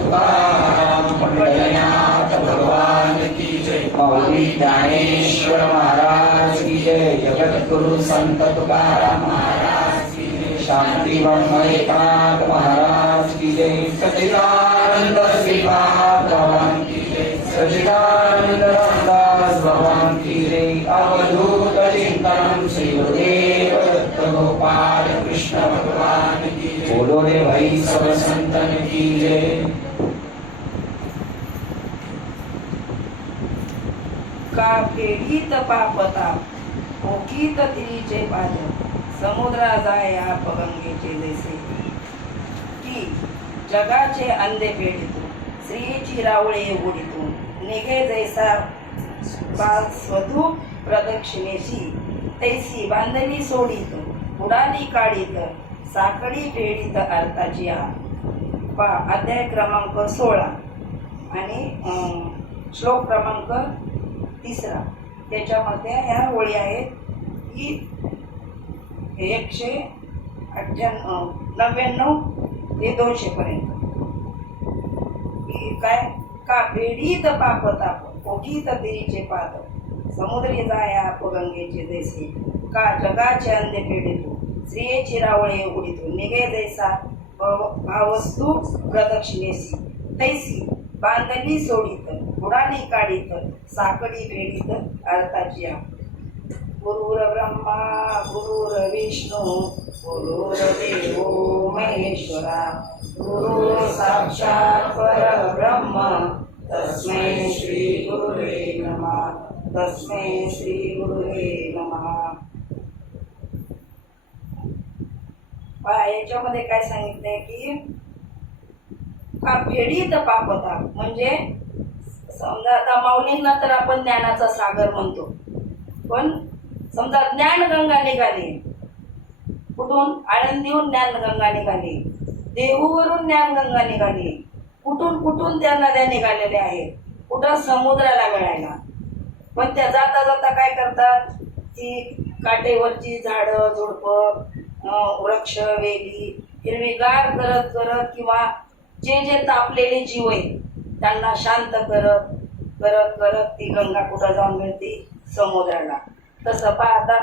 तुकाराम पंढरीनाथ भगवान की जय। माऊली ज्ञानेश्वर महाराज की जय। जगद्गुरु संत तुकाराम महाराज की जय। शांती ब्रह्म एकनाथ महाराज की जय। सच्चिदानंद श्रीपाद भगवान की जय। सच्चिदानंद रामदास भगवान की जय। अवधूत चिंतन श्री गुरुदेव दत्त गोपाल कृष्ण भगवान की जय। बोलो रे भाई सब संतन की जय। का फेडीत पापता ओकीत तिरीचे पाद समुद्रा जाय आप गंगेचे जैसे की जगाचे अंधे फेडितो स्त्रियेची रावळे उडितो निघे जैसा स्वधू प्रदक्षिणेशी तैसी बांधवी सोडित उडाली काढीत साखळी फेडीत अर्थाची अध्याय क्रमांक 16 आणि श्लोक क्रमांक 3 त्याच्यामध्ये ह्या ओळी आहेत की 199 ते 200 पर्यंत काय का फेडीत पापताप ओघीत तिरीचे पाद समुद्री जाय आप गंगेचे जैसे का जगाचे अंधे फेडितो स्त्रियेची रावळे उडितो निघे जैसा वस्तू प्रदक्षिणेसी तैसी बांधली सोडित उडाली काढीत साखळी फेडीत अर्थाची गुरुर ब्रह्मा गुरुर विष्णू गुरुर्देवो महेश्वरा गुरु साक्षात परब्रह्म तस्मै श्री गुरुवे नमः। तस्मै श्री गुरुवे नमः। याच्यामध्ये काय सांगितलंय की का फेडीत पापता म्हणजे समजा आता माऊलींना तर आपण ज्ञानाचा सागर म्हणतो, पण समजा ज्ञानगंगा निघाली कुठून आळंदीहून ज्ञानगंगा निघाली, देहूवरून ज्ञानगंगा निघाली, कुठून कुठून त्या नद्या निघालेल्या आहेत कुठं समुद्राला मिळायला, पण त्या जाता जाता काय करतात की काटेवरची झाडं झुडपं वृक्ष वेली हिरवीगार करत करत किंवा जे जे तापलेले जीव आहेत त्यांना शांत करत करत करत ती गंगा कुठं जाऊन मिळते समुद्राला। तसं पाहता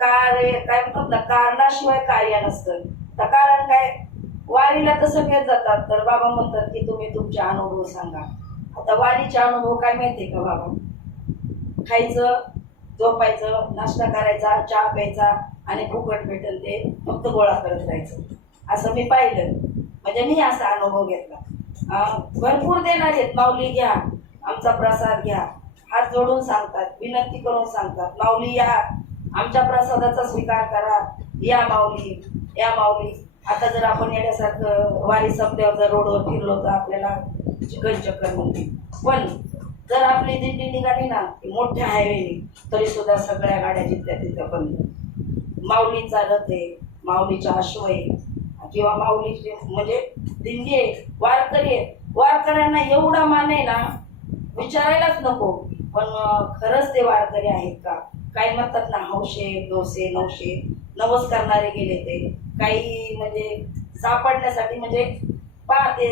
कार्य काय म्हणतात ना, कारणाशिवाय कार्य नसतं। तर कारण काय वारीला तसं घेत जातात तर बाबा म्हणतात की तुम्ही तुमचे अनुभव सांगा। आता वारीचे अनुभव काय माहितीये का बाबा, खायचं झोपायचं नाश्ता करायचा चहा प्यायचा आणि फुकट भेटेल ते फक्त गोळा करत राहायचं, असं मी पाहिलं। म्हणजे मी असा अनुभव घेतला। भरपूर देणार आहेत, माऊली घ्या आमचा प्रसाद घ्या, हात जोडून सांगतात, विनंती करून सांगतात माऊली या आमच्या प्रसादाचा स्वीकार करा, या माऊली या माऊली। आता जर आपण येण्यासारखं वारी संपल्यावर जर रोडवर फिरलो तर आपल्याला चिकन चक्कर म्हणते, पण जर आपली दिंडी निघाली ना मोठ्या हायवेने तरी सुद्धा सगळ्या गाड्या जिथल्या तिथं बंद। माऊलीचा रथ आहे, माऊलीचा अश्व आहे किंवा माऊलीची म्हणजे दिंडी आहे, वारकरी आहे, वारकऱ्यांना एवढा मान आहे ना विचारायलाच नको। पण खरंच ते वारकरी आहेत का? काही म्हणतात ना 900 200 900 नवस करणारे गेले ते, काही म्हणजे सापडण्यासाठी म्हणजे ते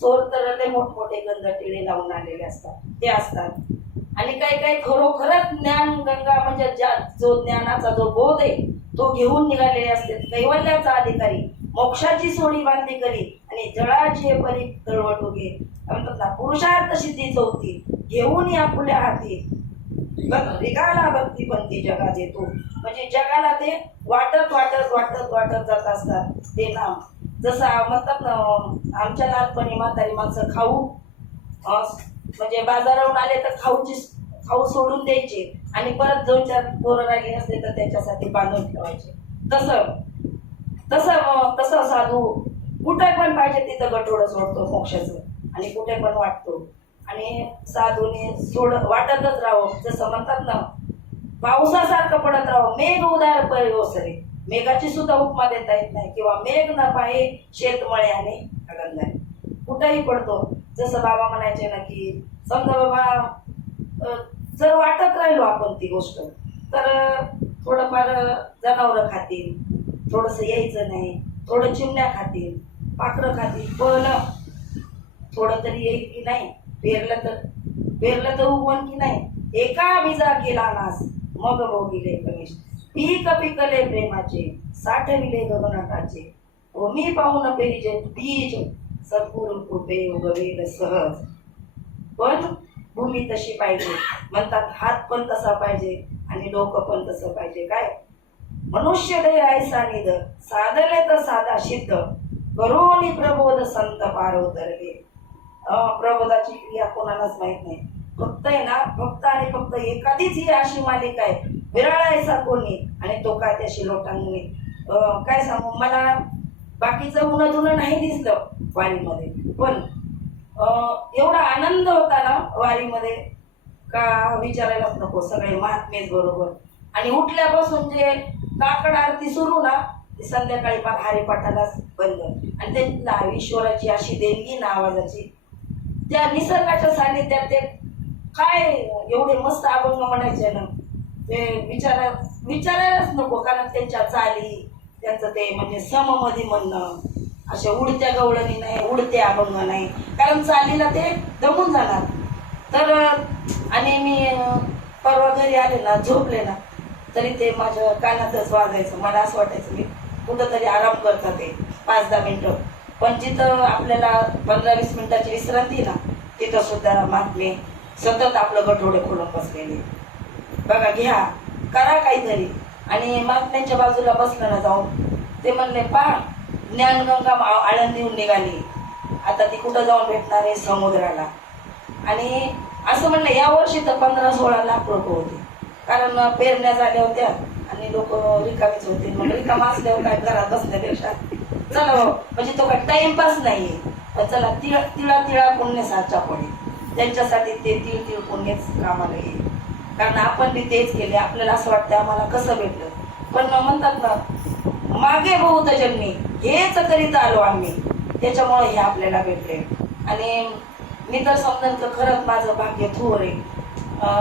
चोर तर लय मोठमोठे गंधटिळे लावून आलेले असतात ते असतात, आणि काही काही खरोखरच ज्ञान गंगा म्हणजे जो ज्ञानाचा जो बोध आहे तो घेऊन निघालेले असतात। कैवल्याचा अधिकारी मोक्षाची सोडी बांधली करी आणि जळाची परी तळवट उगे म्हणतात ना, पुरुषार्थ सिद्धी चौथी घेऊन या फुल्या हाती रिगाला भक्तीपंथी जगात येतो। म्हणजे जगाला ते वाटत वाटत वाटत वाटत जात असतात ते नाम। जसं म्हणतात ना आमच्या लहानपणी म्हातारी माणसं खाऊ म्हणजे बाजारावरून आले तर खाऊ सोडून द्यायचे आणि परत जो चार पोरं राहिले असले तर त्याच्यासाठी बांधून ठेवायचे। तसं साधू कुठे पण पाहिजे तिथं गठोडं सोडतो मोक्षाचं आणि कुठे पण वाटतो, आणि साधूने वाटतच राहावं। जसं म्हणतात ना पावसासारखं पडत राहावं, मेघ उदार परी ओसरे, मेघाची सुद्धा उपमा देता येत नाही, किंवा मेघ न पाहे शेतमळे आणि अगंधारे, कुठेही पडतो। जसं बाबा म्हणायचे ना की समजा बाबा जर वाटत राहिलो आपण ती गोष्ट तर थोडंफार जनावरं खातील, थोडंसं यायचं नाही, थोडं चिमण्या खातील, पाखरं खातील, पण थोडं तरी येईल की नाही, पेरलं तर उगवण की नाही. एका बीजा केला नास मग भोगिले कनिष्ठ, पीक पिकले प्रेमाचे साठविले गगनाटाचे. मी पाहून पेरिजे बीज सद्गुरु कृपे उगवेल सहज. पण भूमी तशी पाहिजे म्हणतात, हात पण तसा पाहिजे आणि डोकं पण तसं पाहिजे. काय मनुष्य दे ऐसा निध, साधले तर साधा सिद्ध, करोनी प्रबोध संत पारोदरले. प्रबोधाची क्रिया कोणालाच माहित नाही. फक्त आहे ना, फक्त आणि फक्त एखादीच ही अशी मालिका आहे, विरळायचा कोणी आणि तो काय त्याशी लोटांनी. काय सांगू, मला बाकीचं उन्हा धुणं नाही दिसलं वारीमध्ये, पण एवढा आनंद होता ना वारीमध्ये का विचारायलाच नको. सगळे महात्मेच बरोबर. आणि उठल्यापासून जे काकड आरती सुरू ना, संध्याकाळी पार हरिपाठालाच बंद. आणि त्यांना ईश्वराची अशी देणगी ना आवाजाची, त्या निसर्गाच्या सानिध्यात ते काय एवढे मस्त अभंग म्हणायचे ना, ते विचारायलाच नको. कारण त्यांच्या चाली, त्यांचं ते म्हणजे सममध्ये म्हणणं, असे उडत्या गवळणी नाही, उडते अभंग नाही, कारण चालीला ते दमून जाणार. तर आणि मी परवा घरी आले ना, झोपले ना, तरी ते माझ्या कानातच वाजायचं. मला असं वाटायचं मी कुठंतरी आराम करतात ते 5-10 मिनिटं. पण जिथं आपल्याला 15-20 मिनिटाची विश्रांती ना, तिथं सुद्धा महात्मे सतत आपलं गठोडे खोलून बसलेले. बघा, घ्या, करा काहीतरी. आणि महात्म्यांच्या बाजूला बसलं ना जाऊन, ते म्हणले पहा ज्ञानगंगा आळंदीहून निघाली, आता ती कुठं जाऊन भेटणार आहे, समुद्राला. आणि असं म्हणलं यावर्षी तर 15-16 लाख लोक होते, कारण पेरण्या झाल्या होत्या आणि लोक रिकामीच होते. मग रिकाम असल्यावर काय घरात बसण्यापेक्षा चला म्हणजे तो काय टाइमपास नाहीये, पण चला तिळा पुण्य साचा पडे. त्यांच्यासाठी ते तिळ पुण्यच कामाला येईल. कारण आपण बी तेच केले. आपल्याला असं वाटतं आम्हाला कसं भेटलं, पण म्हणतात ना, मागे बहुत जन्मी हेच करीत आलो आम्ही, त्याच्यामुळे हे आपल्याला भेटले. आणि मी तर समजेल तर खरंच माझं भाग्य थोर आहे.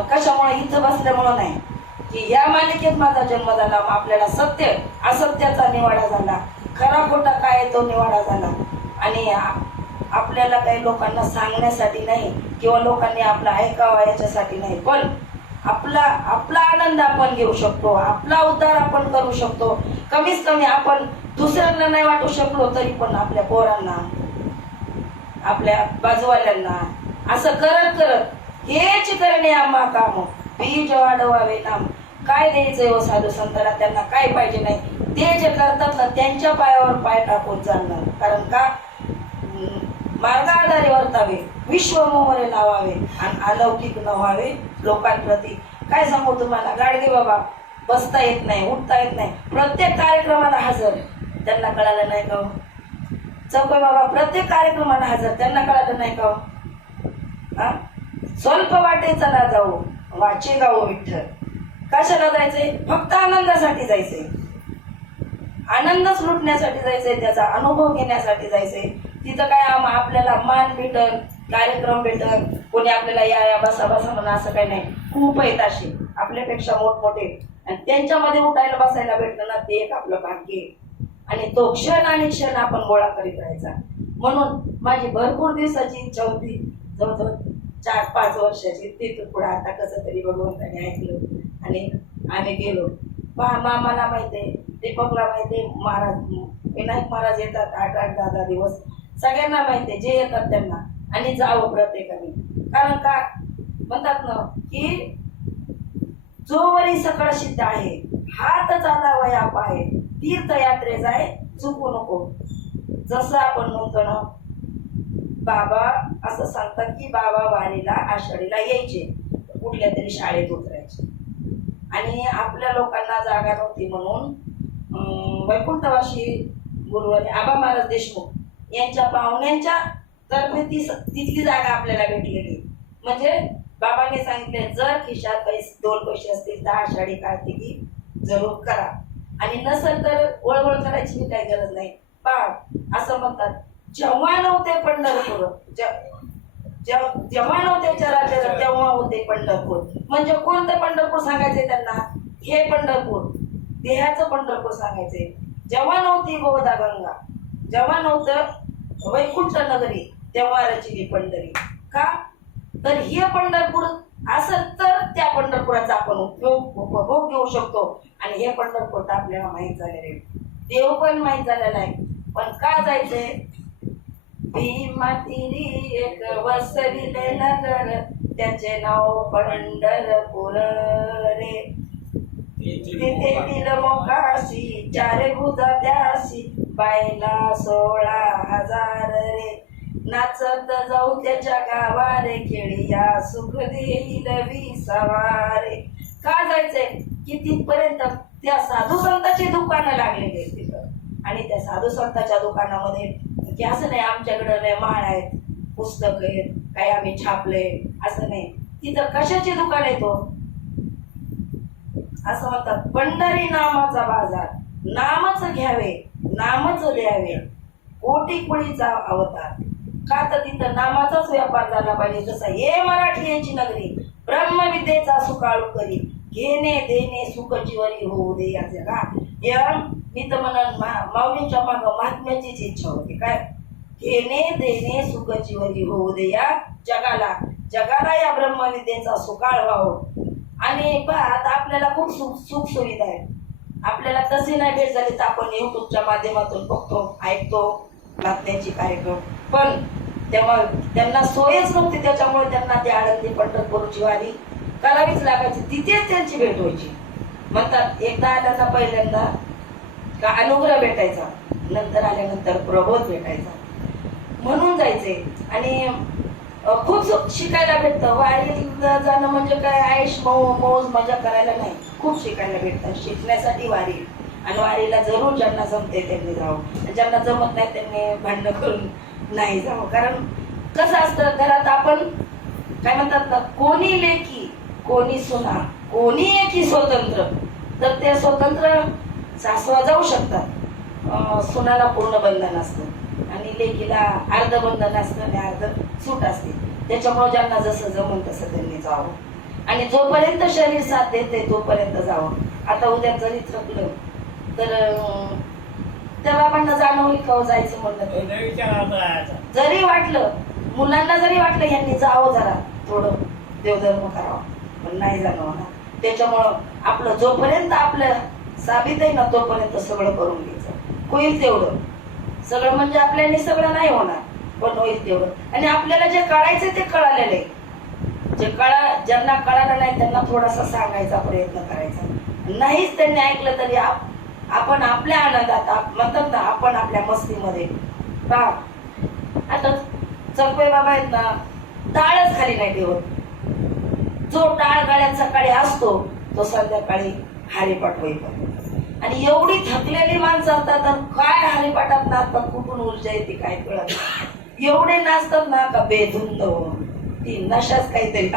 कशामुळे इथं बसल्यामुळं नाही, की या मालिकेत माझा जन्म झाला. आपल्याला सत्य असत्याचा निवाडा झाला, खरा खोटा काय तो निवाडा झाला. आणि आपल्याला काही लोकांना सांगण्यासाठी नाही किंवा लोकांनी आपलं ऐकावं याच्यासाठी नाही, पण आपला आनंद आपण घेऊ शकतो, आपला उद्धार आपण करू शकतो. कमीत कमी आपण दुसऱ्यांना नाही वाटू शकलो तरी पण आपल्या पोरांना, आपल्या बाजूवाल्यांना असं करत हेच करणे आम्हा काम, बीज वाढवावे नाम. काय द्यायचंय हो साधू संतांना, त्यांना काय पाहिजे नाही, ते जे करतात ना त्यांच्या पायावर पाय टाकून चालणार. कारण का, मार्गाधारे वर्तावे, विश्व मोहरे लावावे आणि अलौकिक न व्हावे लोकांप्रती. काय सांगू तुम्हाला, गाडगे बाबा बसता येत नाही, उठता येत नाही, प्रत्येक कार्यक्रमाला हजर, त्यांना कळालं नाही का. चौके बाबा प्रत्येक कार्यक्रमाला हजर, त्यांना कळालं नाही का. स्वल्प वाटे चला जाऊ वाचे गाऊ विठ्ठल. कशाला जायचंय, फक्त आनंदासाठी जायचंय, आनंदच लुटण्यासाठी जायचंय, त्याचा अनुभव घेण्यासाठी जायचंय. तिथं काय आपल्याला मान भेटल, कार्यक्रम भेटल, कोणी आपल्याला या बसा म्हणून असं काही नाही. खूप आहेत असे आपल्यापेक्षा मोठमोठे, आणि त्यांच्यामध्ये उठायला बसायला भेटलं ना, ते एक आपलं भाग्य. आणि तो क्षण आणि क्षण आपण गोळा करीत राहायचा. म्हणून माझी भरपूर दिवसाची इच्छा होती, जवळजवळ 4-5 वर्षाची, तिथून पुढे आता कसं तरी भगवंताने ऐकलं आणि आम्ही गेलो. मामाला माहितीये, दीपकला माहितीये, महाराज विनायक महाराज येतात 8-8, 10-10 दिवस, सगळ्यांना माहितीये जे येतात त्यांना. आणि जावं प्रत्येकाने, कारण का म्हणतात ना की जोवरी सकळ सिद्ध आहे, हात चालावया पाय, तीर्थयात्रे जाय चुकू नको. जसं आपण म्हणतो ना, बाबा असं सांगतात की बाबा वारीला आषाढीला यायचे, कुठल्या तरी शाळेत उतरायचे, आणि आपल्या लोकांना जागा नव्हती म्हणून वैकुंठवासी गुरुवारी आबा महाराज देशमुख यांच्या पाहुण्यांच्या तर्फे तिथली जागा आपल्याला भेटलेली. म्हणजे बाबांनी सांगितले, जर खिशात 2 पैसे असतील तर आषाढी कार्तिकी जरूर करा, आणि नसेल तर वळवळ करायची काही गरज नाही. असं म्हणतात, जेव्हा नव्हते पंढरपूर, जेव्हा नव्हते चराचर तेव्हा होते पंढरपूर. म्हणजे कोणतं पंढरपूर सांगायचे त्यांना, हे पंढरपूर, देहाचं पंढरपूर सांगायचे. जेव्हा नव्हती गोदा गंगा, जेव्हा नव्हतं वैकुंठ नगरी, तेव्हा रचिली पंढरी. का तर हे पंढरपूर असं तर त्या पंढरपुराचा आपण उपभोग घेऊ शकतो. आणि हे पंढरपूर तर आपल्याला माहित झालेलं आहे, देव पण माहित झालेला आहे. पण का जायचंय? भीमा तिरी एक वसविले नगर, त्याचे नाव पंढरपूर रे. तिथे मोकाशी चारे भुजा त्याशी, बायला 16,000 रे. नाचत जाऊ त्याच्या गावारे, खेळीया सुख देईल विसावारे. का जायचंय की तिथपर्यंत त्या साधू संतांची दुकानं लागलेली आहेत तिथं. आणि त्या साधू संतांच्या दुकानामध्ये की असं नाही आमच्याकडे लय माळ आहेत, पुस्तक आहेत, काही आम्ही छापले, असं नाही. तिथं कशाची दुकान आहे तो? असं म्हणतात पंढरी नामाचा बाजार, नामच घ्यावे नामच द्यावे, कोटी कुळीचा अवतार. का तर तिथं नामाचाच व्यापार झाला पाहिजे. जसा हे मराठी यांची नगरी, ब्रह्मविद्येचा सुकाळू करी, घेणे देणे सुख जीवनी होऊ दे या जगा. मी तर म्हणून माऊलींच्या माग महात्म्याचीच इच्छा होती. काय? घेणे देणे सुख जीवनी होऊ दे या जगाला, जगाला या ब्रह्मविद्येचा सुकाळ व्हावं. आणि पहा आता आपल्याला खूप सुख सुविधा आहे. आपल्याला तशी नाही भेट झाली तर आपण युट्यूबच्या माध्यमातून बघतो, ऐकतो बातम्याची कार्यक्रम. पण तेव्हा त्यांना सोयच नव्हती, त्याच्यामुळे त्यांना ती आळंदी पंढरपूरची वारी करावीच लागायची. तिथेच त्यांची भेट व्हायची. म्हणतात एकदा आल्याचा पहिल्यांदा का अनुग्रह भेटायचा, नंतर आल्यानंतर प्रबोध भेटायचा. म्हणून जायचे. आणि खूप शिकायला भेटतं. वारीला जाणं म्हणजे काय आयुष मौज मजा करायला नाही, खूप शिकायला भेटतं. शिकण्यासाठी वारी. आणि वारीला जरूर ज्यांना जमते त्यांनी जावं, ज्यांना जमत नाही त्यांनी भांडणं करून नाही जावं. कारण कसं असतं, घरात आपण काय म्हणतात ना, कोणी लेकी कोणी सुना कोणी एकी स्वतंत्र. तर ते स्वतंत्र सासवा जाऊ शकतात, सुनाला पूर्ण बंधन असतं आणि लेकीला अर्ध बंधन असतं आणि अर्ध सूट असते. त्याच्यामुळे ज्यांना जसं जमून तसं त्यांनी जावं. आणि जोपर्यंत शरीर साथ देते तोपर्यंत जावं. आता उद्या जरी थकलं तर त्या बाबांना जाणं होईल का जायचं म्हणलं तर, जरी वाटलं मुलांना जरी वाटलं यांनी जावं जरा थोडं देवधर्म करावं, पण नाही जाणं होणार. त्याच्यामुळं आपलं जोपर्यंत आपलं साबित आहे ना तोपर्यंत सगळं करून घ्यायचं. होईल तेवढं सगळं, म्हणजे आपल्याने सगळं नाही होणार पण होईल तेवढं. आणि आपल्याला जे कळायचं ते कळालेलं आहे. ज्यांना कळालं नाही त्यांना थोडासा सांगायचा प्रयत्न करायचा. नाहीच त्यांनी ऐकलं तरी आपण आपल्या आनंदात म्हणतात ना, आपण आपल्या मस्तीमध्ये का. आता चकवे बाबा आहेत ना, टाळच खाली नाही ठेवत. जो टाळ गाड्यात सकाळी असतो तो संध्याकाळी हरिपाठ होईपर्यंत. आणि एवढी थकलेली माणसं असतात तर काय हरिपाठात नाचतात, कुठून ऊर्जा येते काय कळत. एवढे नाचतात ना का बेधुंद ती नशाच काहीतरी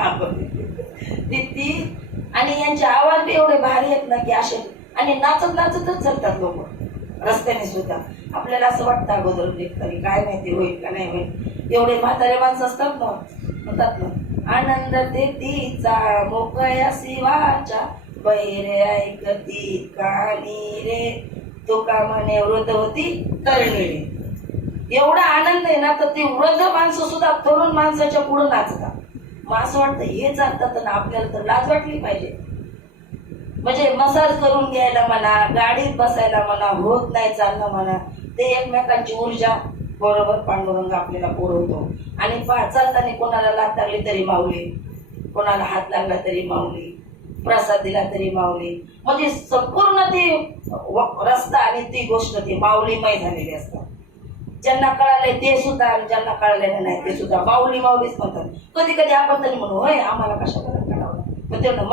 ती. आणि यांचे आवाज बी एवढे भारी आहेत ना की असे. आणि नाचत नाचतच चालतात लोक रस्त्याने सुद्धा. आपल्याला असं वाटतं अगोदर तरी काय माहिती होईल का नाही होईल. एवढे म्हातारे माणसं असतात ना, म्हणतात ना, आनंद देतीचा मोकळ्या शिवाच्या, बैरे ऐकती कानी रे, तुका म्हणे वृद्ध होती तरणी रे. एवढा आनंद आहे ना तर ती वृद्ध माणसं सुद्धा तरुण माणसाच्या पुढे नाचतात. मग असं वाटतं हे चालतात ना, आपल्याला तर लाज वाटली पाहिजे. म्हणजे मसाज करून घ्यायला म्हणा, गाडीत बसायला म्हणा, होत नाही चालणं म्हणा, ते एकमेकांची ऊर्जा बरोबर पांडुरंग आपल्याला पुरवतो. आणि चालताना कोणाला लात लागली तरी माऊली, कोणाला हात लागला तरी माऊली, प्रसाद दिला तरी माऊली. म्हणजे संपूर्ण ती रस्ता आणि ती गोष्ट ती माऊलीमय झालेली असतात. ज्यांना कळाले ते सुद्धा आणि ज्यांना कळलेलं नाही ते सुद्धा माऊली माऊलीच म्हणतात. कधी कधी आपण तरी म्हणू होय आम्हाला कशाबद्दल कळावं, पण तेवढं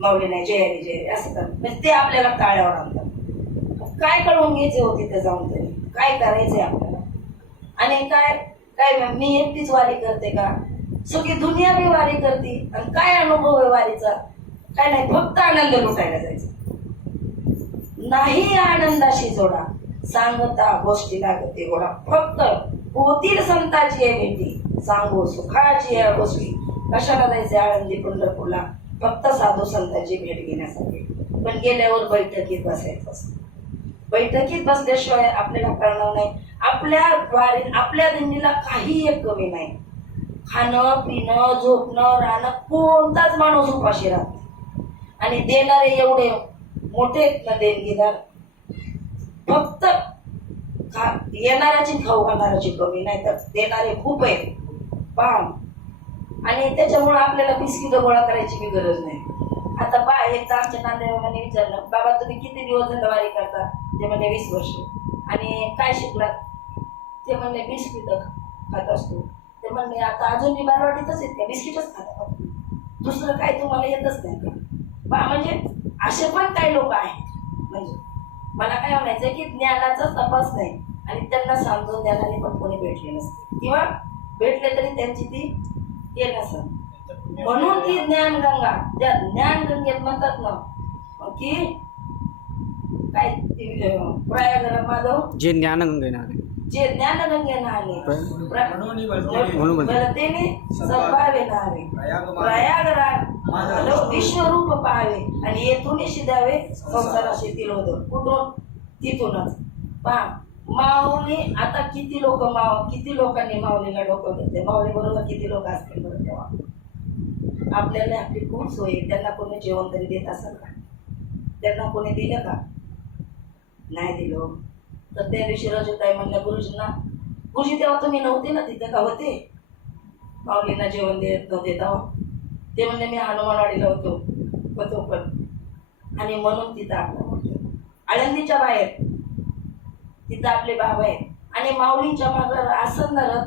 माऊली नाही जय हरी जय असं तर म्हणजे ते आपल्याला टाळ्यावर आणतात. काय कळवून घ्यायचे होते ते जाऊन तरी काय करायचंय आपल्याला. आणि काय काय मी एकटीच वारी करते का, सगळी दुनिया बी वारी करते. आणि काय अनुभव आहे वारीचा, काय नाही, फक्त आनंद लुटायला जायचं. नाही आनंदाशी जोडा, सांगता गोष्टी लागते गोडा. फक्त होतील संताची आहे भेटी, सांगू सुखाची या गोष्टी. कशाला जायचे आळंदी पंढरपूरला, फक्त साधू संतांची भेट घेण्यासाठी. पण गेल्यावर बैठकीत बसायचं असतं. बैठकीत बसल्याशिवाय आपल्याला कळणार नाही. आपल्या दिंडीला काही एक कमी नाही. खाणं पिणं झोपणं राहणं कोणताच माणूस उपाशी राहत नाही. आणि देणारे एवढे मोठे आहेत ना देणगीदार, फक्त येणाऱ्याची खाऊ घालणाऱ्याची कमी नाही, तर देणारे खूप आहेत पहा. आणि त्याच्यामुळे आपल्याला बिस्किट गोळा करायची बी गरज नाही. आता बा एकदा आमच्या नांदेवाने विचारलं, बाबा तुम्ही किती दिवस झालं वारी करता? ते म्हणले 20 वर्ष. आणि काय शिकलात? ते म्हणले बिस्किट खात असतो. ते म्हणले आता अजून मी बालवाडीतच आहेत का? बिस्किटच खाता, दुसरं काय तुम्हाला येतच नाही का? बा म्हणजे असे पण काही लोक आहेत. म्हणजे मला काय म्हणायचं की ज्ञानाचा तपास नाही आणि त्यांना समजून देणारे पण कोणी भेटले नसते, किंवा भेटले तरी त्यांची ती हे नसत. म्हणून ती ज्ञानगंगा, त्या ज्ञानगंगेत म्हणतात ना की काय प्रयागराज माधव जे ज्ञानगंगे आले, जे ज्ञानगंगेनं आले त्याने सद्भावे नावे प्रयागराज विश्वरूप पाहावे आणि येथून शिदावे संसाराशी तिलोदक. कुठून? तिथूनच पहा. माऊली आता किती लोकांनी माऊलीला डोकं घेतले. माऊली बरोबर किती लोक असतील बरं तेव्हा? आपल्याला आपली खूप सोय आहे. त्यांना कोणी जेवण तरी देत असेल का? त्यांना कोणी दिलं का? नाही दिलं. तर त्या दिवशी रजताई म्हणल्या गुरुजींना, गुरुजी तेव्हा तुम्ही नव्हते ना तिथे का? होते. माऊलींना जेवण देत नव्हते तेव्हा? ते म्हणले मी हनुमानवाडीला होतो पण. आणि म्हणून तिथं आपलं मोठं आळंदीच्या बाहेर तिथं आपले बाबा आहेत. आणि माऊलींच्या मागं आसन धरत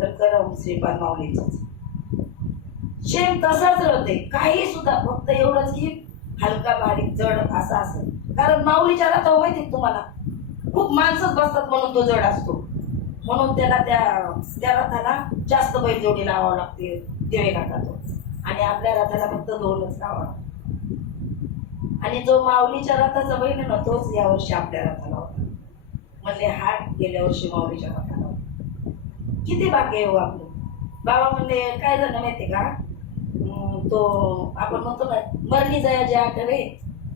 तर करम श्रीपाद माऊलीच शेम तसाच राहते. काही सुद्धा फक्त एवढंच की हलका बारीक जड असा असेल. कारण माऊलीच्या रथावर माहिती तुम्हाला खूप माणसंच बसतात म्हणून तो जड असतो. म्हणून त्याला त्या रथाला जास्त बैलजोडी लावावं लागते देवे घाटात. आणि आपल्या रथाला फक्त 2च लावावं लागतं. आणि जो माऊलीच्या रथाचा बैल ना तोच यावर्षी आपल्या रथाला होता. म्हणले हा गेल्या वर्षी माऊलीच्या रथाला होता. किती भाग्य येऊ आपलं. बाबा म्हणले काय झालं माहितीये का? तो आपण म्हणतो ना मरणी जया जे आठवे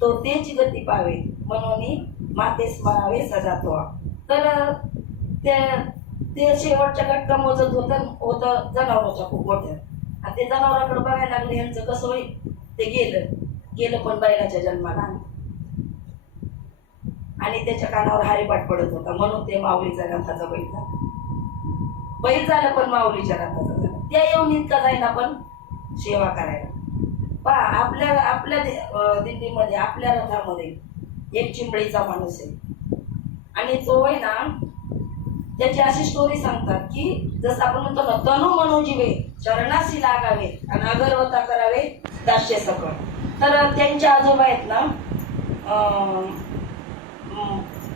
तो तेची गती पावे म्हणून माते स्मरावे सजातो. तर ते शेवटच्या कटका मोजत होतं जनावरांच्या खूप मोठ्या. आणि ते जनावरांकडे बघायला लागले यांचं कसं होईल. ते गेलं पण बैलाच्या जन्माला. आणि त्याच्या कानावर हारीपाट पडत होता म्हणून ते माऊलीच्या रथाचा बैल झालं पण माऊलीच्या रथाचा झाला. त्या येऊन इतका जाईना पण सेवा करायला. पहा आपल्या दिंडीमध्ये आपल्या रथामध्ये एक चिंबळीचा माणूस आहे. आणि तो आहे ना त्याची अशी स्टोरी सांगतात की जसं आपण म्हणतो ना तनु म्हणून जीवे चरणाशी लागावे आणि अगरवता करावे दास्य सकळ. तर त्यांचे आजोबा आहेत ना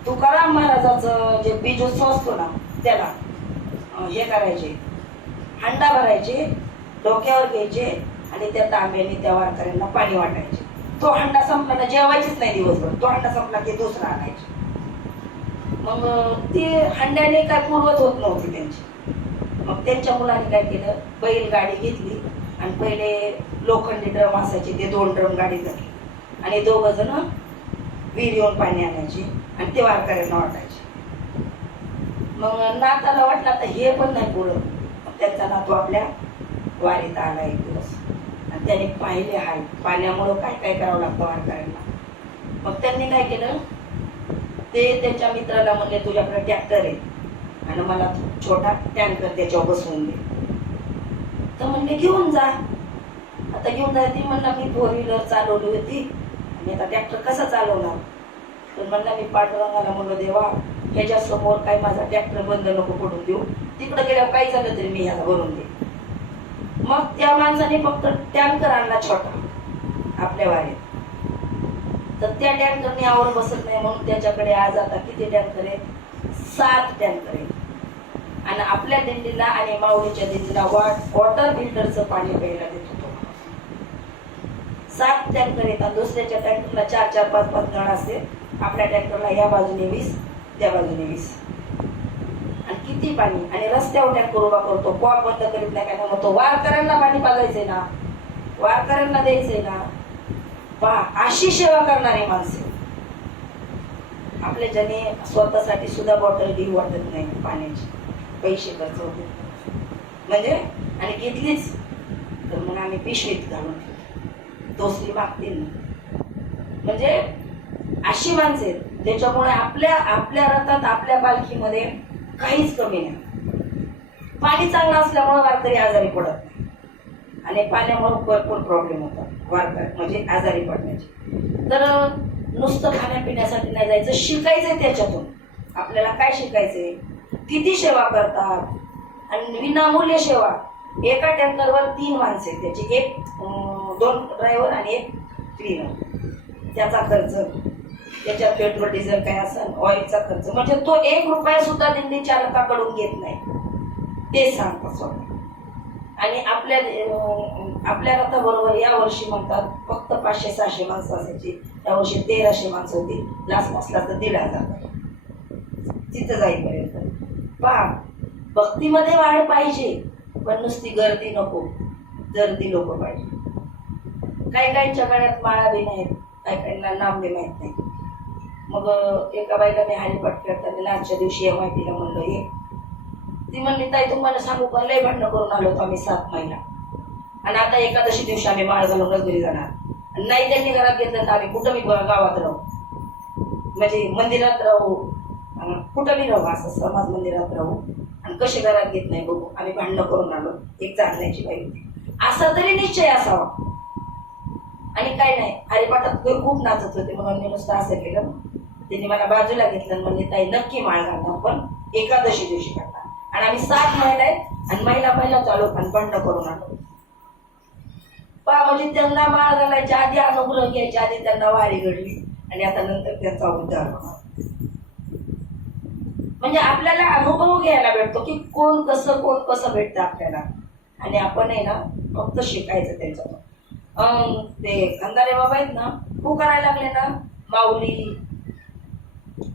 तुकाराम महाराजाचं जे बीजोत्सव असतो ना त्याला हे करायचे, हंडा भरायचे, डोक्यावर घ्यायचे आणि त्या तांब्याने त्या वारकऱ्यांना पाणी वाटायचे. तो हंडा संपला ना जेवायचीच नाही दिवसभर. तो हंडा संपला की दुसरा आणायचे. मग ती हंड्याने काय पूर्वत होत नव्हती त्यांची. मग त्यांच्या मुलाने काय केलं, बैलगाडी घेतली आणि पहिले लोखंडी ड्रम असायचे ते 2 ड्रम गाडीत घातले आणि 2 जण विहीर येऊन पाणी आणायचे आणि ते वारकऱ्यांना वाटायचे. मग नाताला वाटलं आता हे पण नाही पुरत. मग त्यांचा नातू आपल्या वारीत आला एक दिवस आणि त्याने पाहिले हाय पाण्यामुळं काय काय करावं लागतं वारकऱ्यांना. मग त्यांनी काय केलं, ते त्यांच्या मित्राला म्हणले तुझ्याकडे ट्रॅक्टर आहे आणि मला छोटा टँकर त्याच्यावर बसवून दे. तर म्हणले घेऊन जा. आता घेऊन जायची म्हणला मी 4 व्हीलर चालवली होती आणि आता ट्रॅक्टर कसा चालवणार. तर म्हणला मी पांडुरंगाला म्हणलं देवा ह्याच्या समोर काय माझा ट्रॅक्टर बंद नको पडून देऊ. तिकडे गेल्यावर काही झालं तरी मी ह्याला भरून दे. मग त्या माणसाने फक्त टँकर आणला छोटा आपल्या वारीत. तर त्या टँकरने आवर बसत नाही म्हणून त्याच्याकडे आज आता किती टँकर आहे, 7 टँकर आहे. आणि आपल्या दिंडीला आणि माऊलीच्या दिंडीला वॉटर फिल्टरचं पाणी प्यायला देत होतो. 7 टँकर येतात. दुसऱ्याच्या टँकरला 4-4, 5-5 नळ असते. आपल्या टँकरला या बाजूने 20 त्या बाजूने 20. आणि किती पाणी. आणि रस्त्यावर टँकर उभा करतो, कॉक बंद करीत नाही काय म्हणतो वारकऱ्यांना पाणी पाजायचंय ना, वारकऱ्यांना द्यायचंय ना. पहा अशी सेवा करणारी माणसे. आपल्या ज्याने स्वतःसाठी सुद्धा बॉटल घेऊ वाटत नाही पाण्याची, पैसे खर्च होते म्हणजे, आणि घेतलीच तर मग आम्ही पिशवीत घालून ठेवतो, तोसली मागतील ना. म्हणजे अशी माणसं आहेत त्याच्यामुळे आपल्या रथात आपल्या पालखीमध्ये काहीच कमी नाही. पाणी चांगलं असल्यामुळे वारकरी आजारी पडत नाही, आणि पाण्यामुळे भरपूर प्रॉब्लेम होतात वारकरी म्हणजे आजारी पडण्याचे. तर नुसतं खाण्यापिण्यासाठी नाही जायचं, शिकायचंय त्याच्यातून. आपल्याला काय शिकायचंय, किती सेवा करतात, आणि विनामूल्य सेवा. एका टँकरवर 3 माणसं आहेत, त्याची 2 ड्रायव्हर आणि 1 क्लीनर. त्याचा खर्च, त्याच्यात पेट्रोल डिझेल काय असेल, ऑइलचा खर्च, म्हणजे तो 1 रुपया सुद्धा दिंडी चालकाकडून घेत नाही, ते सांगतात स्वतः. आणि आपल्या रथाबरोबर या वर्षी म्हणतात फक्त 500-600 माणसं असायची, यावर्षी 1300 माणसं होती. लास्ट नसला तर 1500 तिथं जाईपर्यंत. पहा, भक्तीमध्ये वाढ पाहिजे, पण नुसती गर्दी नको, गर्दी लोक पाहिजे. काही काहींच्या गळ्यात माळा बी नाहीत, काही काहींना नाम बी माहीत नाही. मग एका बाईला मी हरिपाठ करताना लास्टच्या दिवशी MIT ला म्हणलं ये, ती म्हणली ताई तुम्हाला सांगू पण लय भांडणं करून आलो होतो आम्ही 7 महिना, आणि आता एकादशी दिवशी आम्ही माळ घालूनच घरी जाणार. नाही त्यांनी घरात घेतलं तर आम्ही कुठं बी गावात राहू, म्हणजे मंदिरात राहू, कुठं बी राहू, असं समाज मंदिरात राहू, आणि कसे घरात घेत नाही बघू, आम्ही भांडणं करून आलो. एक चालण्याची बाई होती, असा तरी निश्चय असावा. आणि काय नाही, हरिपाठात खूप नाचत होते म्हणून मी नुसतं असं केलं. त्यांनी मला बाजूला घेतलं म्हणजे ताई नक्की माळ घालणार, पण एकादशी दिवशी करणार. आणि आम्ही 7 महिला आहेत, आणि महिला चालू आणि भांडणं करून आलो. पहा, म्हणजे त्यांना माळ घालायच्या आधी, अनुग्रह घ्यायच्या आधी त्यांना वारी घडली, आणि आता नंतर त्यांचा उद्धार होणार. म्हणजे आपल्याला अनुभव घ्यायला भेटतो की कोण कसं भेटतं आपल्याला, आणि आपण आहे ना फक्त शिकायचं त्यांच्यावर. ते खंदारे बाबा आहेत ना, खूप करायला लागले ना माऊली,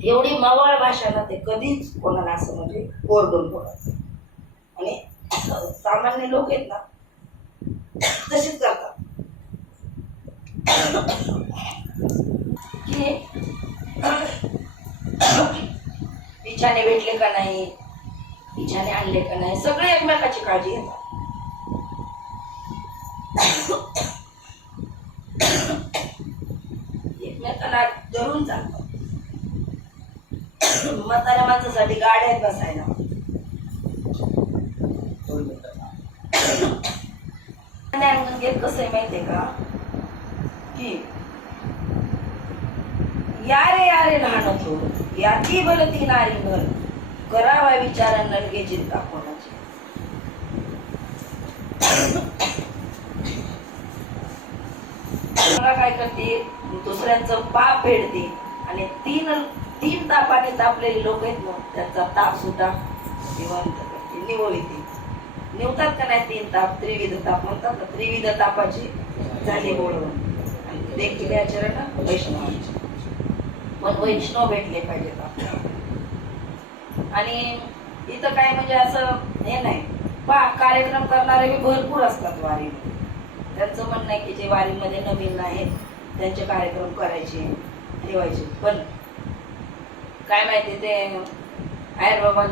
एवढी मवाळ भाषा ना, ते कधीच कोणाला असं म्हणजे ओरडून बोलत. आणि सामान्य लोक आहेत ना तशीच करतात की इच्छाने भेटले का नाही, इच्छाने आणले का नाही, सगळे एकमेकाची काळजी घेतात. एकमेकाला धरून चालतात. म्हाताऱ्या माणसासाठी गाड्यात बसायला, कसं आहे माहितीये का की यारे लहान थोड याची बलती नारी नर, करावा विचार नलगे चिंता कोणाची. मला काय करते, दुसऱ्यांचं पाप फेडते, आणि 3 तापाने तापलेले लोक आहेत ना, त्यांचा ताप सुद्धा निवांत करते, निवळते. निवतात का नाही 3 ताप, त्रिविध ताप म्हणतात ना, त्रिविध तापाची झाली बोलवून. देखील आचरण वैष्णवांचे, पण वैष्णव भेटले पाहिजेत आपल्याला. आणि इथं काय म्हणजे असं हे नाही, पहा कार्यक्रम करणारे भरपूर असतात वारीमध्ये. त्यांचं म्हणणं आहे की जे वारीमध्ये नवीन आहेत त्यांचे कार्यक्रम करायचे, ठेवायचे. पण काय माहिती, ते आयर बाबा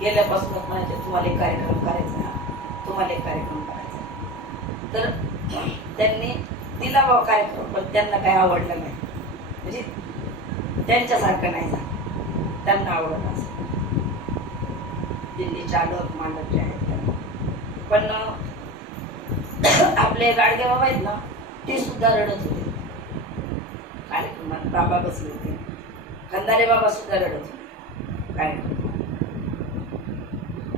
गेल्यापासूनच म्हणायचे तुम्हाला एक कार्यक्रम करायचा, तुम्हाला एक कार्यक्रम करायचा. तर त्यांनी दिला बाबा कार्यक्रम, पण त्यांना काही आवडलं नाही, म्हणजे त्यांच्यासारखं नाही झालं, त्यांना आवडत असं दिल्ली चालक मालक जे आहेत त्यांना. पण आपले गाडगे बाबा आहेत ना, ते सुद्धा रडत होते कार्यक्रमात. बाबा बसले होते, खंदारे बाबा सुद्धा रडत होते कार्यक्रम.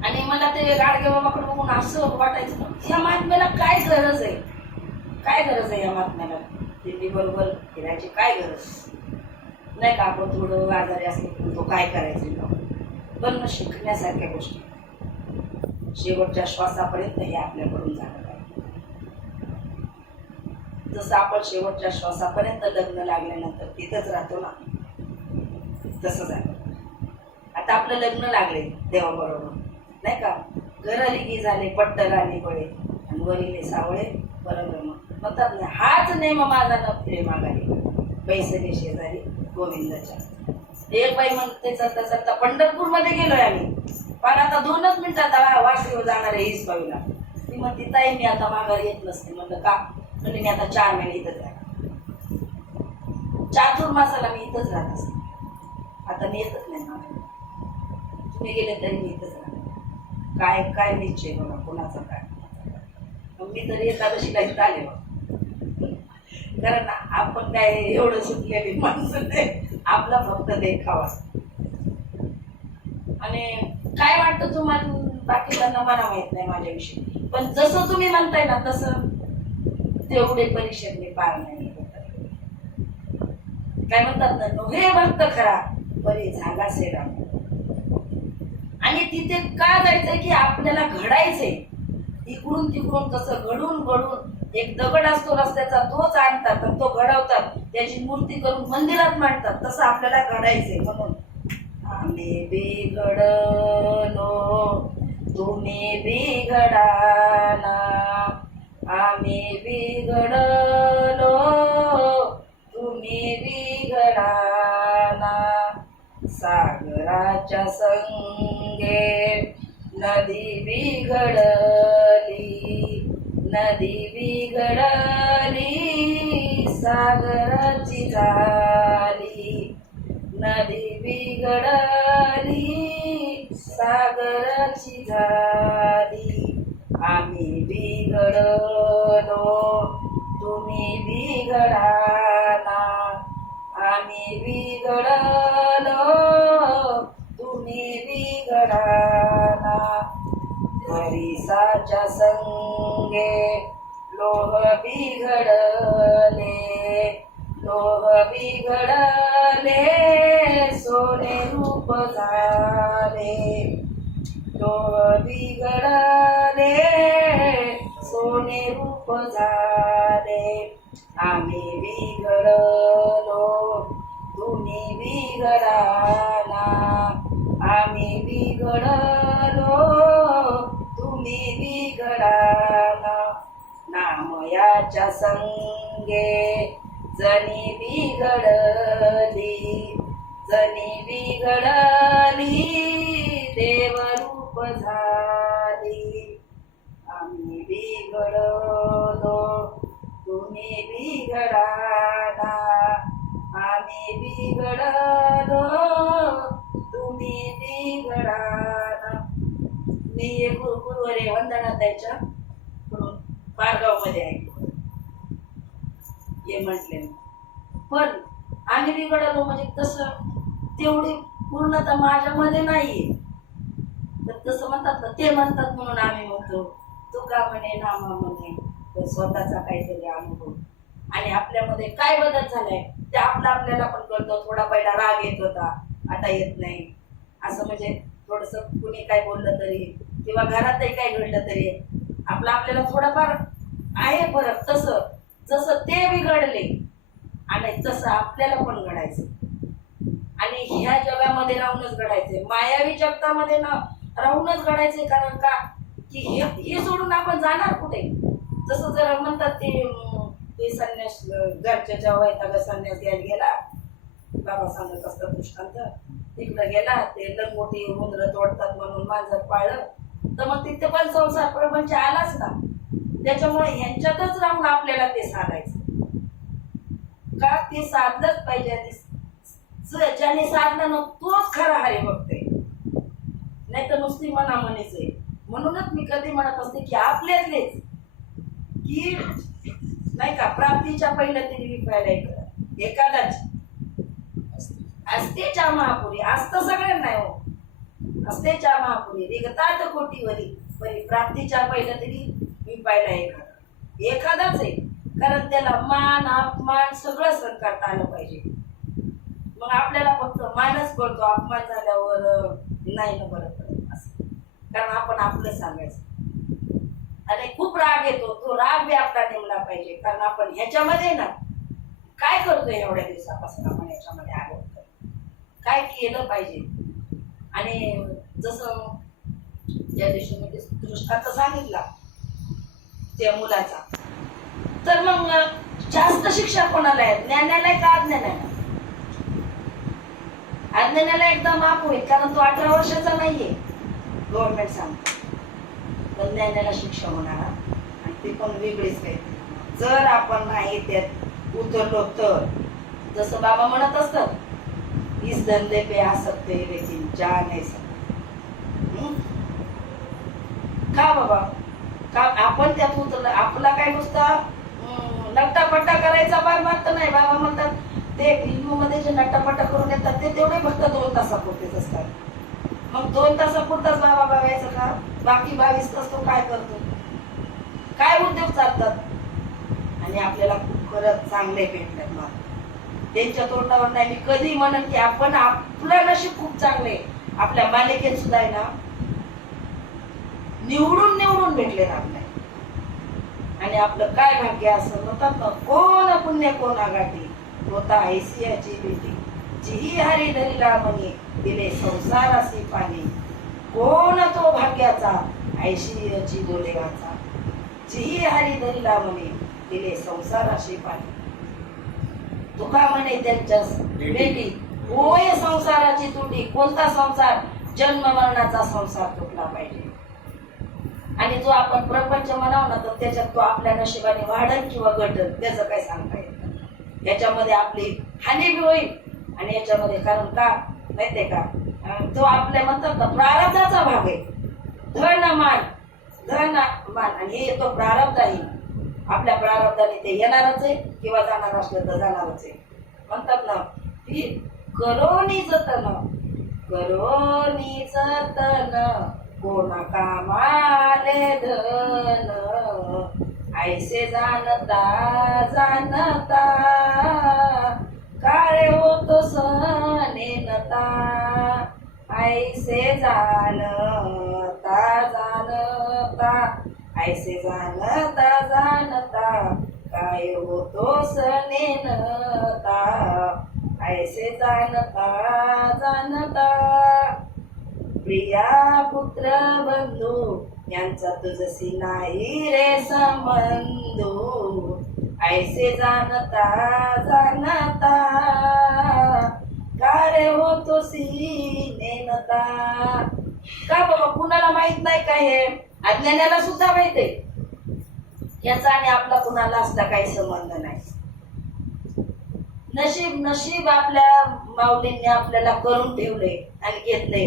आणि मला ते गाडगे बाबाकडे बघून असं वाटायचं ना, या महात्म्याला काय गरज आहे, काय गरज आहे या महात्म्याला दिल्ली बरोबर फिरायची, काय गरज नाही का. आपण थोडं आजारी असलं तो काय करायचं, पण शिकण्यासारख्या गोष्टी शेवटच्या श्वासापर्यंत हे आपल्याकडून झालं पाहिजे. जसं आपण शेवटच्या श्वासापर्यंत लग्न लागल्यानंतर तिथंच राहतो ना, तसं झालं. आता आपलं लग्न लागले देवाबरोबर नाही का, घररिगी झाले पट्टराने बळे, आणि वरिले सावळे परब्रह्म म्हणतात ना. हाच नेम माझा न फिरे मागारी, पैसे शेजारी गोविंदाच्या. एक बाई म्हणते चलता चलता पंढरपूर मध्ये गेलोय आम्ही, पण आता 2च मिनिटात वाशीवर जाणार आहे हिसबाईला. ती म्हणते ताई मी आता माघार येत नसते. म्हणलं का? म्हणजे मी आता 4 महिने इथंच राहणार, चातुर्मासाला मी इथंच राहत असते. आता मी येतच नाही माघार. तुम्ही गेले तरी मी इथंच राहणार. काय काय निश्चय बघा कोणाचा काय. मी तरी एकादशीला इथं आले बघ. कारण आपण काय एवढं सुटलेली माणसं नाही, आपला फक्त देखावा. आणि काय वाटतं तुम्हाला बाकीच्यांना मला माहित नाही माझ्याविषयी, पण जसं तुम्ही म्हणताय ना तसं तेवढे परीक्षेत मी पार नाही. काय म्हणतात ना, नव्हे भक्त खरा परी झाला सेरा. आणि तिथे का जायचंय की आपल्याला घडायचंय. इकडून तिकडून कसं घडून घडून एक दगड असतो रस्त्याचा, तोच आणतात आणि तो घडवतात, त्याची मूर्ती करून मंदिरात मांडतात. तसं आपल्याला घडायचंय. म्हणून आम्ही बिघडलो तुम्ही बिघडाना, आम्ही बिघडलो तुम्ही बिघडाना. सागराच्या संगे नदी बिघडली, नदी बिघडली सागराची झाली, नदी बिघडली सागराची झाली. आम्ही बिघडलो तुम्ही बिघडाना, आम्ही बिघडलो तुम्ही बिघडाना. हरीसाच्या संगे लोह बिघडले, लोह बिघडले सोने रूप झाले, लोह बिघडले सोने रूप झाले. आम्ही बिघडलो तुम्ही बिघडाना, आम्ही बिघडलो तुम्ही बिघडाना. नामयाच्या संगे जनी बिघडली, जनी बिघडली देवरूप झाली. आम्ही बिघडलो तुम्ही बिघडाना, आम्ही बिघडलो तुम्ही बिघडाना. मी एक गुरुवारी वंदना द्यायच्या म्हणून पारगाव मध्ये आहे हे म्हटले. पण आम्ही बिघडलो म्हणजे तसं तेवढी पूर्णता माझ्यामध्ये नाहीये. तर तसं म्हणतात ना, ते म्हणतात म्हणून आम्ही म्हणतो. तुका म्हणे नामा म्हणे, तर स्वतःचा काहीतरी अनुभव आणि आपल्यामध्ये काय बदल झालाय ते आपल्याला पण कळतं. थोडा पहिला राग येत होता, आता येत नाही. असं म्हणजे थोडस कुणी काय बोललं तरी किंवा घरातही काय घडलं तरी आपल्याला थोडाफार आहे फरक. तसं जसं ते बिघडले आणि तसं आपल्याला पण घडायचं आणि ह्या जगामध्ये राहूनच घडायचंय. मायावी जगतामध्ये ना राहूनच घडायचंय. कारण का की हे सोडून आपण जाणार कुठे. जसं जर म्हणतात ते संन्यास घरच्या वैताग संन्यास घ्यायला गेला, बाबा सांगत असतात दृष्टांत. तिकडं गेला, ते लंगोटी उंदर तोडतात म्हणून मांजर पाळलं, तर मग तिथे पण संसार प्रपंच आलाच ना. त्याच्यामुळे ह्यांच्यातच राहून आपल्याला ते साधायचं का, ते साधलंच पाहिजे. ज्याने साधलं ना तोच खरा हरिभक्त आहे, नाही तर नुसती मनामनीच आहे. म्हणूनच मी कधी म्हणत असते की आपल्यातलेच की नाही का प्राप्तीच्या पहिलं तरी विपायला एखादाच असतेच्या महापुरी. असतं सगळ्यांना नाही हो, असतेच्या महापुरी रिगतात कोटीवरी, पण प्राप्तीच्या पहिलं तरी विपायला एखादाच आहे. कारण त्याला मान अपमान सगळं सहन करता आलं पाहिजे. मग आपल्याला फक्त मानच कळतो, अपमान झाल्यावर नाही ना बरं पडत असं. कारण आपण आपलं सांगायचं आणि खूप राग येतो, तो राग बी आपला नेमला पाहिजे. कारण आपण ह्याच्यामध्ये ना काय करतोय एवढ्या दिवसापासून, आपण याच्यामध्ये आलो काय केलं पाहिजे. आणि जसं त्या दिवशी मी दृष्टांत सांगितला त्या मुलाचा, तर मग जास्त शिक्षा कोणाला आहे, ज्ञानाला का अज्ञानाला. अज्ञानाला एकदा माफ होईल, कारण तो 18 वर्षाचा नाहीये, गव्हर्नमेंट सांगतो. पण ज्ञानाला शिक्षा होणार आणि ती पण वेगळीच काही. जर आपण नाही त्यात उतरलो तर, जसं बाबा म्हणत असतात, इस धंदे पे आ सकते लेकिन जा नाही सकते. का बाबा, का आपण त्यात उतरलं? आपला काय नुसता नट्टापट्टा करायचा बार मात्र नाही. बाबा म्हणतात ते फिल्ममध्ये जे नट्टापट्टा करून येतात ते तेवढे फक्त 2 तासापुरतेच असतात. मग 2 तासापुरताच बाबा बघायचं का? बाकी 22 तास तो काय करतो? काय उद्योग चालतात? आणि आपल्याला खरंच चांगले भेटतात. मग त्यांच्या तोंडावर नाही. मी कधी म्हणन की आपण आपलं नशीब खूप चांगले. आपल्या मालिकेत सुद्धा आहे ना, निवडून भेटले ना आपल्या. आणि आपलं काय भाग्य असं म्हणतात ना, कोण पुण्य कोण आगाटी होता ऐसियाची बेटी, जिही हरी धरिला मनी दिले संसारासी पाणी. कोण तो भाग्याचा ऐशियाची डोलेवाचा, जिही हरी धरिला मनी दिले संसाराशी पाणी. तुका म्हणे त्यांच्या बेटी, होय संसाराची तुटी. कोणता संसार? जन्म मरणाचा संसार तुटला पाहिजे. आणि जो आपण प्रपंच म्हणाव ना, तर त्याच्यात तो आपल्या नशिबाने वाढल किंवा घटल त्याचं काय सांगता येत नाही. याच्यामध्ये आपली हानी बी होईल आणि याच्यामध्ये, कारण का माहितीये का, तो आपल्या म्हणतात ना प्रारब्धाचा भाग आहे. धन मान आणि हे येतो प्रारब्ध आहे. आपल्या प्रारब्धाने ते येणारच आहे किंवा जाणार असलं तर जाणारच आहे. म्हणतात ना की करोनी जतन कोणा कामाले धन, ऐसे जानता काय होतो सनेनता. ऐसे जानता ऐसे जानता काय होतो सनेनता. ऐसे जानता प्रिया पुत्र बंधू यांचा तुझसी नाही रे संबंधू. ऐसे जानता काय होतो सीनेनता. का बाबा, कुणाला माहित नाही काय? हे अज्ञानाला सुद्धा माहित आहे. याचा आणि आपला कुणाला असला काही संबंध नाही. नशीब आपल्या माऊलींनी आपल्याला करून ठेवले आणि घेतले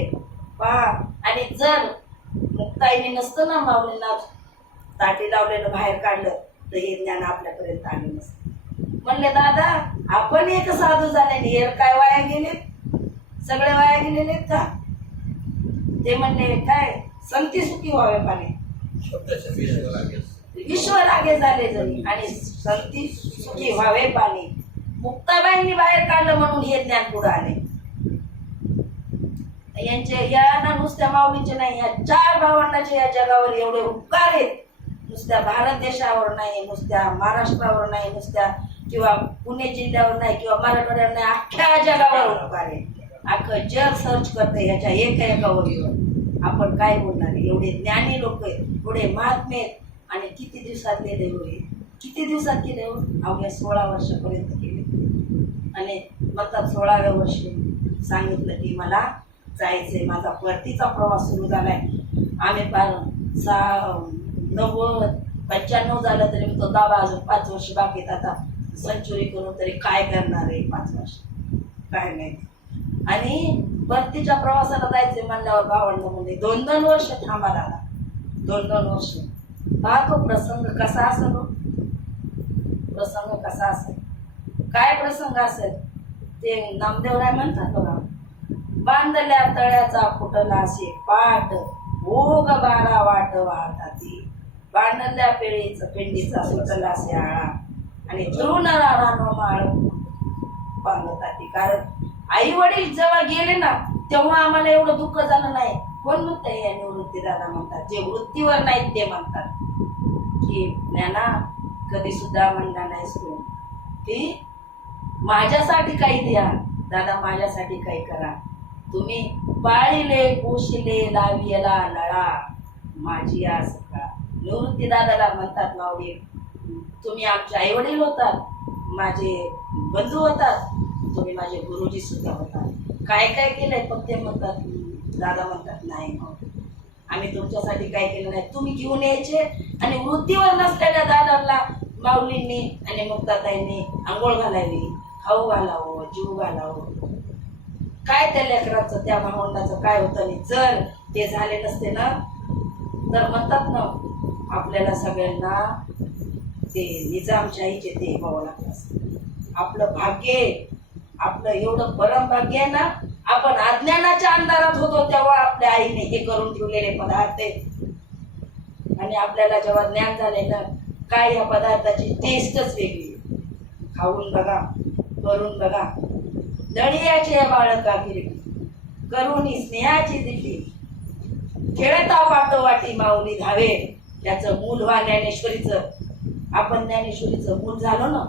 पहा. आणि जर मुक्ताईने नसतं ना माऊलींना ताटी लावलेलं बाहेर काढलं तर हे ज्ञान आपल्यापर्यंत आलं नसतं. म्हणले दादा, आपण एक साधू झाले, हे काय वाया गेले? सगळे वाया गेलेले का? ते म्हणले काय, संती सुखी व्हावे पाने ईश्वर आगे झाले जरी, आणि संती सुखी व्हावे पाणी. मुक्ताबाईंनी बाहेर काढलं म्हणून हे ज्ञान पुढे आले. यांचे या ना नुसत्या माऊलीचे नाही, या 4 भावंडाचे या जगावर एवढे उपकार आहेत. नुसत्या भारत देशावर नाही, नुसत्या महाराष्ट्रावर नाही, नुसत्या किंवा पुणे जिल्ह्यावर नाही किंवा मराठवाड्यावर नाही, अख्ख्या जगावर उपकार आहे. अख्खं जग सर्च करते ह्याच्या एका ओळीवर. आपण काय बोलणार? एवढे ज्ञानी लोक आहेत, एवढे महात्मे आहेत. आणि किती दिवसात गेले होय? किती दिवसात केले हो? अवघ्या 16 वर्षापर्यंत केले. आणि म्हणतात 16व्या वर्षी सांगितलं की मला जायचंय, माझा परतीचा प्रवास सुरू झालाय. आम्ही 90-95 झालं तरी मी तो दाबा अजून 5 वर्ष बाकी. आता सेंचुरी करून तरी काय करणार आहे 5 वर्ष, काय नाही. आणि परतीच्या प्रवासाला जायचे म्हणल्यावर भावंड म्हणजे 2-2 वर्ष थांबा लागला. 2-2 वर्ष. पाहतो प्रसंग कसा असेल, प्रसंग कसा असेल, काय प्रसंग असेल ते नामदेवराय म्हणतात बघा. बांधल्या तळ्याचा फुटला असे पाठ, भोग 12 वाट वाहता ती. बांधल्या पेंडीचा सुटला असे आळा, आणि तरुणारा रानो माळ बांधता ती. कारण आई वडील जेव्हा गेले ना तेव्हा आम्हाला एवढं दुःख झालं नाही. कोण म्हणतं? या निवृत्ती दादा म्हणतात, जे वृत्तीवर नाहीत ते म्हणतात की ज्ञाना कधी सुद्धा म्हणला नाहीस तू की माझ्यासाठी काही द्या दादा, माझ्यासाठी काही करा. तुम्ही पाळिले पोशिले लावियला लळा माझी आस का. निवृत्ती दादाला म्हणतात माऊली, तुम्ही आमचे आई वडील होतात, माझे बंधू होतात, तुम्ही माझे गुरुजी सुद्धा होतात. काय काय केलंय, पण ते म्हणतात, दादा म्हणतात नाही हो, आम्ही तुमच्यासाठी काय केलं नाही. तुम्ही घेऊन यायचे आणि वृत्तीवर नसलेल्या दादांना माऊलींनी आणि मुक्ताताईंनी आंघोळ घालावी, खाऊ घालावं, जीव घालावं. काय त्या लेकराचं त्या भावंडाचं काय होतं. आणि जर ते झाले नसते ना तर म्हणतात ना आपल्याला सगळ्यांना ते निजामशाहीचे ते व्हावं लागलं असतं. आपलं भाग्य, आपलं एवढं परम भाग्य आहे ना, आपण अज्ञानाच्या अंधारात होतो तेव्हा आपल्या आईने हे करून ठेवलेले पदार्थ आहेत. आणि आपल्याला जेव्हा ज्ञान झाले ना, काय या पदार्थाची टेस्टच वेगळी. खाऊन बघा, करून बघा. दळियाचे बाळका किरटी, करुणी स्नेहाची दिली, खेळता पाठोवाटी माऊली धावे. त्याचं मूल व्हा ज्ञानेश्वरीचं. आपण ज्ञानेश्वरीचं मूल झालो ना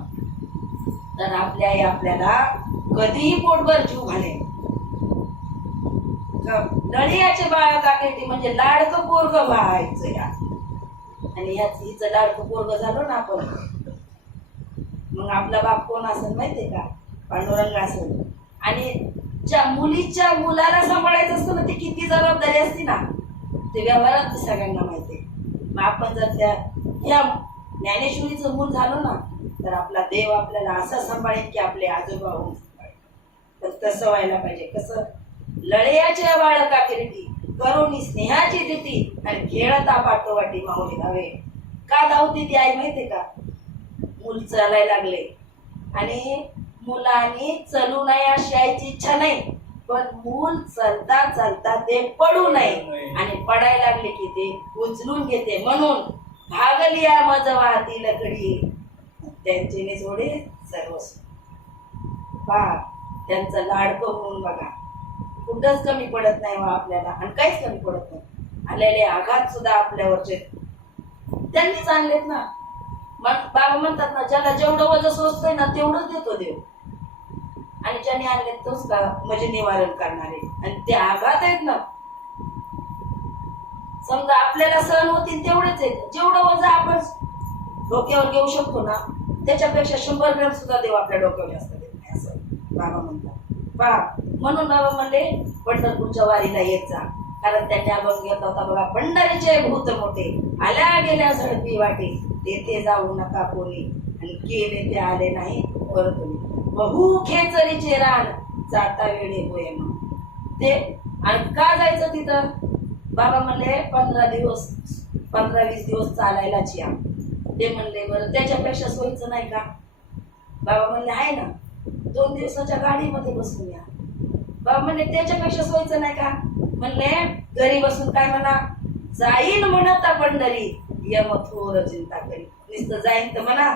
तर आपल्या आई आपल्याला कधीही पोटभर जीव घालेल. दळियाचे बाळका किरटी म्हणजे लाडकं पोरग व्हायचं या. आणि याच हिचं लाडकं पोरग झालो ना आपण, मग आपला बाप कोण असेल माहितीये का? पांडुरंग असेल. आणि ज्या मुलीच्या मुलाला सांभाळायचं असतं ना, ती किती जबाबदारी असते ना, ते व्यवहारात सगळ्यांना माहिती आहे. मग आपण जर त्या ज्ञानेश्वरीचं मूल झालो ना तर आपला देव आपल्याला असं सांभाळेल की आपले आजोबा होऊन सांभाळेल. पण तसं व्हायला पाहिजे. कसं? लढयाच्या बाळका किरटी, करुणी स्नेहाची दिती, आणि खेळता पाठोवाटी माऊली धावे. का धावती ती आई माहितीये का? मूल चालायला लागले आणि मुलांनी चलू नये अशी आईची इच्छा नाही, पण मूल चालता चालता ते पडू नये. आणि पडायला लागले की ते उचलून घेते. म्हणून भागलिया मज वाहती लकडी, त्यांचे जोडे सर्वस्व. पहा, त्यांचं लाडकं होऊन बघा. कुठंच कमी पडत नाही वा आपल्याला, आणि काहीच कमी पडत नाही. आलेले आघात सुद्धा आपल्यावरचे त्यांनीच आणलेत ना. मग बाबा म्हणतात ना, ज्याला जेवढं वजन सोचतंय ना तेवढंच देतो देव. आणि ज्याने आणले तोच का म्हणजे निवारण करणारे. आणि ते आघात आहेत ना, समजा आपल्याला सहन होतील तेवढेच आहेत. जेवढं वजन आपण डोक्यावर घेऊ शकतो ना त्याच्यापेक्षा 100 ग्रॅम सुद्धा देव आपल्या डोक्यावर जास्त देत नाही, असं बाबा म्हणतात. पहा, म्हणून बाबा म्हणले पंढरपूरच्या वारीला येत जा. कारण त्यांनी अभंग घेतला होता बघा, पंढरीचे भूत मोठे आल्या गेल्या झडपी वाटे, तेथे जाऊ नका कोणी, आणि केले ते आले नाही परत. बहु खेचरीचे रान जाता वेळे होय. मग ते आणि का जायचं तिथं? बाबा म्हणले 15-20 दिवस चालायलाच या. ते म्हणले बरं त्याच्यापेक्षा सोयीचं नाही का? बाबा म्हणले आहे ना, 2 दिवसाच्या गाडीमध्ये बसून या. बाबा म्हणले त्याच्यापेक्षा सोयीचं नाही का? म्हणले घरी बसून काय म्हणा, जाईन म्हणता पंढरी, यम थोर चिंता करी. नुसतं जाईन तर म्हणा.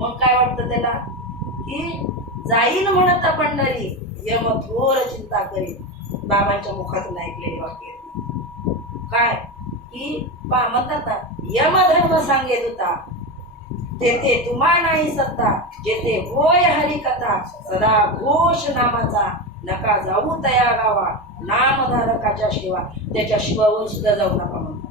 मग काय वाटतं त्याला की जाईन म्हणता पंढरी, यम थोर चिंता करी. बाबांच्या मुखातून ऐकलेले वाक्य काय की म्हणतात ना, यम धर्म सांगे दुता, तेथे तुम्हा नाही सत्ता, जेथे होय हरी कथा, सदा घोष नामाचा, नका जाऊ तया गावा, नामधारकाच्या शिवा. त्याच्या शिवावर सुद्धा जाऊ नका म्हणतात.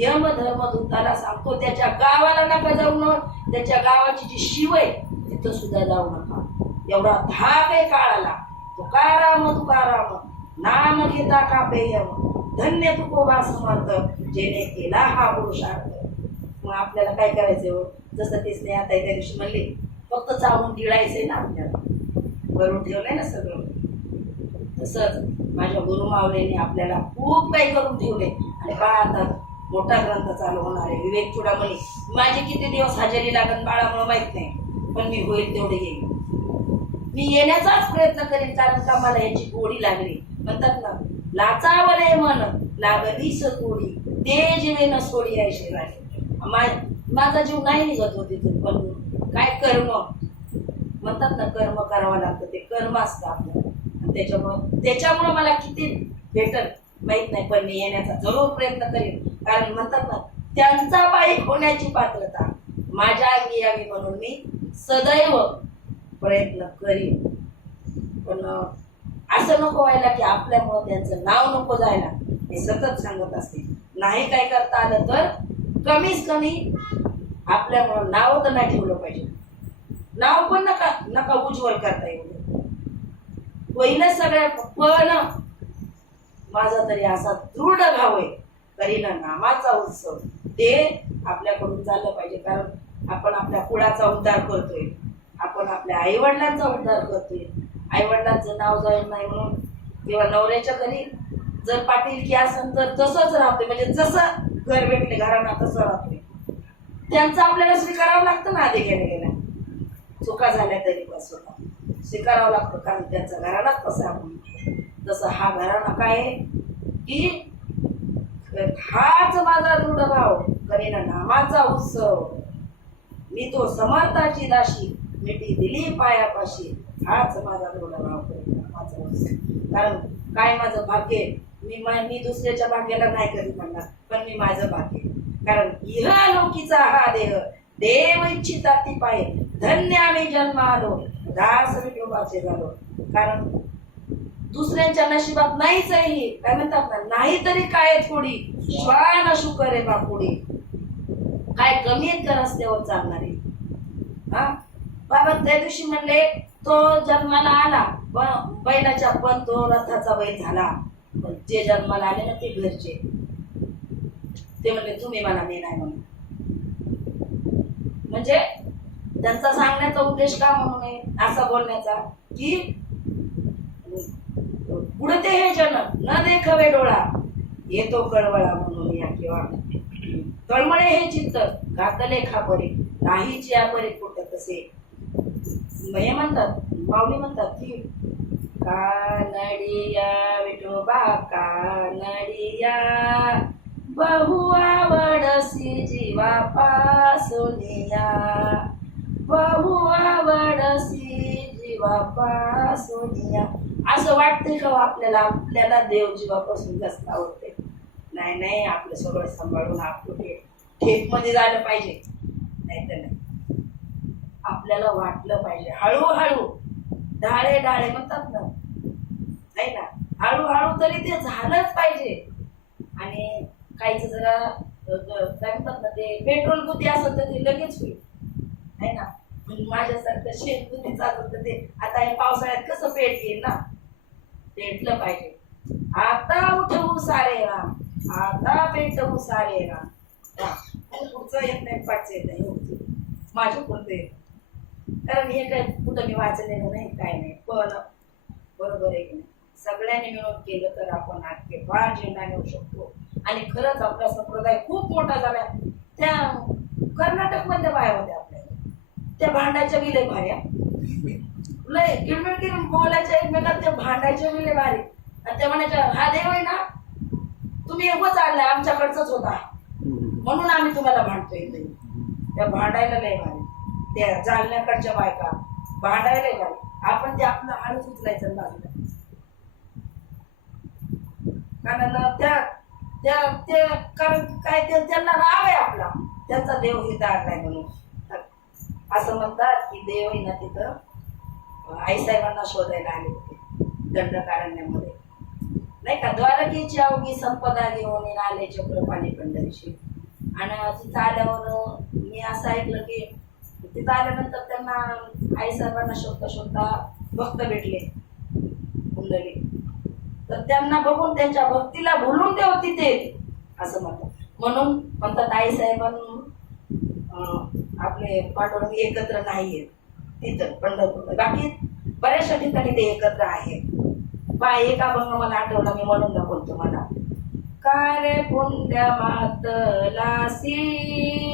यम धर्मदूताला सांगतो त्याच्या गावाला नका जाऊ, न त्याच्या गावाची जी शिव आहे तिथं सुद्धा जाऊ नका. एवढा धाक आहे काळाला. तुकाराम तुकाराम नाम घेता कापे यम, धन्य तुकोबा समर्थ, जेने केला हा पुरुषार्थ. मग आपल्याला काय करायचं? जसं ते स्नेहात आहे त्या दिवशी म्हणले, फक्त चावून गिळायचंय ना, आपल्याला करून ठेवलंय ना सगळं. तसंच माझ्या गुरु माऊलीने आपल्याला खूप काही करून ठेवले. आणि बाळा आता मोठा ग्रंथ चालू होणार आहे, विवेक चुडामणी. माझे किती दिवस हजेरी लागत बाळामुळे माहित नाही, पण मी होईल तेवढे येईल. मी येण्याचाच प्रयत्न करेन, कारण का मला याची गोडी लागली. म्हणतात ना, लाचावले मन लागलीस गोडी, ते जीवे न सोडी आहे शिराय. माझा जीव नाही निघत होती तिथून, पण काय कर्म म्हणतात ना, कर्म करावं लागतं. ते कर्म असतं आपलं. त्याच्यामुळं मला किती भेटत माहित नाही, पण मी येण्याचा जरूर प्रयत्न करेन. कारण म्हणतात ना, त्यांचा बाईक होण्याची पात्रता माझ्या अंगी यावी म्हणून मी सदैव प्रयत्न करीन. पण असं नको व्हायला की आपल्यामुळं त्यांचं नाव नको जायला. मी सतत सांगत असते, नाही काय करता आलं तर कमीच कमी आपल्यामुळं नाव तर नाही ठेवलं पाहिजे. नाव पण नका उज्ज्वल करता येऊ. पहिलं सगळ्या पण माझा तरी असा दृढ भाव आहे करीना नामाचा उत्सव ते आपल्याकडून झालं पाहिजे. कारण आपण आपल्या कुळाचा उद्धार करतोय, आपण आपल्या आईवडिलांचा उद्धार करतोय. आईवडिलांचं नाव जाईल नाही म्हणून किंवा नवऱ्याच्या घरी जर पाटील की असेल तर तसंच राहतोय, म्हणजे जसं घर भेटले घरांना तसं राहतोय. त्यांचं आपल्याला स्वीकारावं लागतं ना. आधी गेल्या चुका झाल्या तरी पण स्वतः स्वीकारावं लागतं, कारण त्यांचा घरालाच तसं आपण तसं हा घराणा काय आहे की हाच माझा दृढ भाव करीना नामाचा उत्सव, मी तो समर्थाची दाशी मिठी दिली पायापाशी, हाच माझा दृढ भाव करीना नामाचा उत्सव. कारण काय माझं भाग्य, मी दुसऱ्याच्या भाग्याला नाही कधी म्हणणार, पण मी माझं भाग्य. कारण इहलोकीचा हा देह देव इच्छिता ती पाय, धन्य आम्ही जन्म आलो दास विठोबाचे झालो. कारण दुसऱ्यांच्या नशिबात नाहीच आहे, काय म्हणतात ना, नाही तरी काय थोडी श्वान शुकर आहे बापुडी, काय कमी आहेत का रस्त्यावर चालणारे. हा बाबा त्या दिवशी म्हणले तो जन्माला आला बैलाच्या, पण तो रथाचा बैल झाला. पण जे जन्माला आले ना ते घरचे, ते म्हणले तुम्ही मला मी नाही म्हणून. म्हणजे त्यांचा सांगण्याचा उद्देश का म्हणून आहे असा बोलण्याचा की पुढते हे जन न देखवे डोळा येतो कळवळा म्हणून या, किंवा तळमळे हे चित्त घातले खापरे नाहीची यापरे कुठं कसे. हे म्हणतात माऊली म्हणतात की कानडिया विठोबा कानडिया बहु आवडसी जीवा पासुनिया, बहु आवडसी जीवा पासुनिया. असं वाटतंय का आपल्याला देव जीवापासून जास्त आवडते? नाही नाही, आपलं सगळं सांभाळून आपलं ठेप मध्ये झालं पाहिजे, नाही तर नाही. आपल्याला वाटलं पाहिजे हळूहळू, डाळे डाळे म्हणतात ना, नाही ना, हळूहळू तरी ते झालंच पाहिजे. आणि काहीच जरा काय म्हणतात ना, ते पेट्रोल बुद्धी असत तर ते लगेच होईल, आहे ना. माझ्यासारखं शेत बुद्धी चालत तर ते आता हे पावसाळ्यात कसं पेट येईल ना, पेटलं पाहिजे. आता उठवू सारे राम, आता पेटवू सारे राम. पुढचं येत नाही, पाठचं येत नाही, माझ्या पुढचं येत. कारण हे काय कुठं मी वाचलेलं नाही, काय नाही, पण बरोबर आहे की नाही. सगळ्यांनी मिळून केलं तर आपण आजचे फार झेंडा नेऊ शकतो. आणि खरंच आपला संप्रदाय खूप मोठा झाला. त्या कर्नाटक मध्ये बाया होत्या आपल्याला, त्या भांडायच्या विले भाऱ्या लय किळमिळ किळून बोलायच्या एकमेकात, त्या भांडायच्या विले भारी. आणि त्या म्हणायच्या हा देव आहे ना, तुम्ही एवढंच आणलाय आमच्याकडचंच होता म्हणून आम्ही तुम्हाला भांडतोय. त्या भांडायला लय भारी, त्या जालन्याकडच्या बायका भांडायला लय भारी. आपण ते आपलं हाडूच उचलायचं बाजूला, कारण काय त्यांना राग आहे आपला, त्यांचा देव हित आणलाय म्हणून. असं म्हणतात की देव आहे ना तिथं आईसाहेबांना शोधायला आले होते दंडकारण्यामध्ये, नाही का. द्वारकेची अवघी संपदा घेऊन आले चक्रपाणी पंढरीशी. आणि तिथं आल्यावर मी असं ऐकलं की तिथं आल्यानंतर त्यांना आईसाहेबांना शोधता शोधता भक्त भेटले कुंडली. तर त्यांना बघून त्यांच्या भक्तीला भुलून देव तिथे असं म्हणतात. म्हणून म्हणतात आईसाहेबांना आपले पांडुरंग एकत्र नाहीयेत तिथं पंढरपूर, बाकी बऱ्याचशा ठिकाणी ते एकत्र आहेत. एक अभंग मला आठवला, मी म्हणून दाखवतो तुम्हाला. कारे पुंड्या मातलासी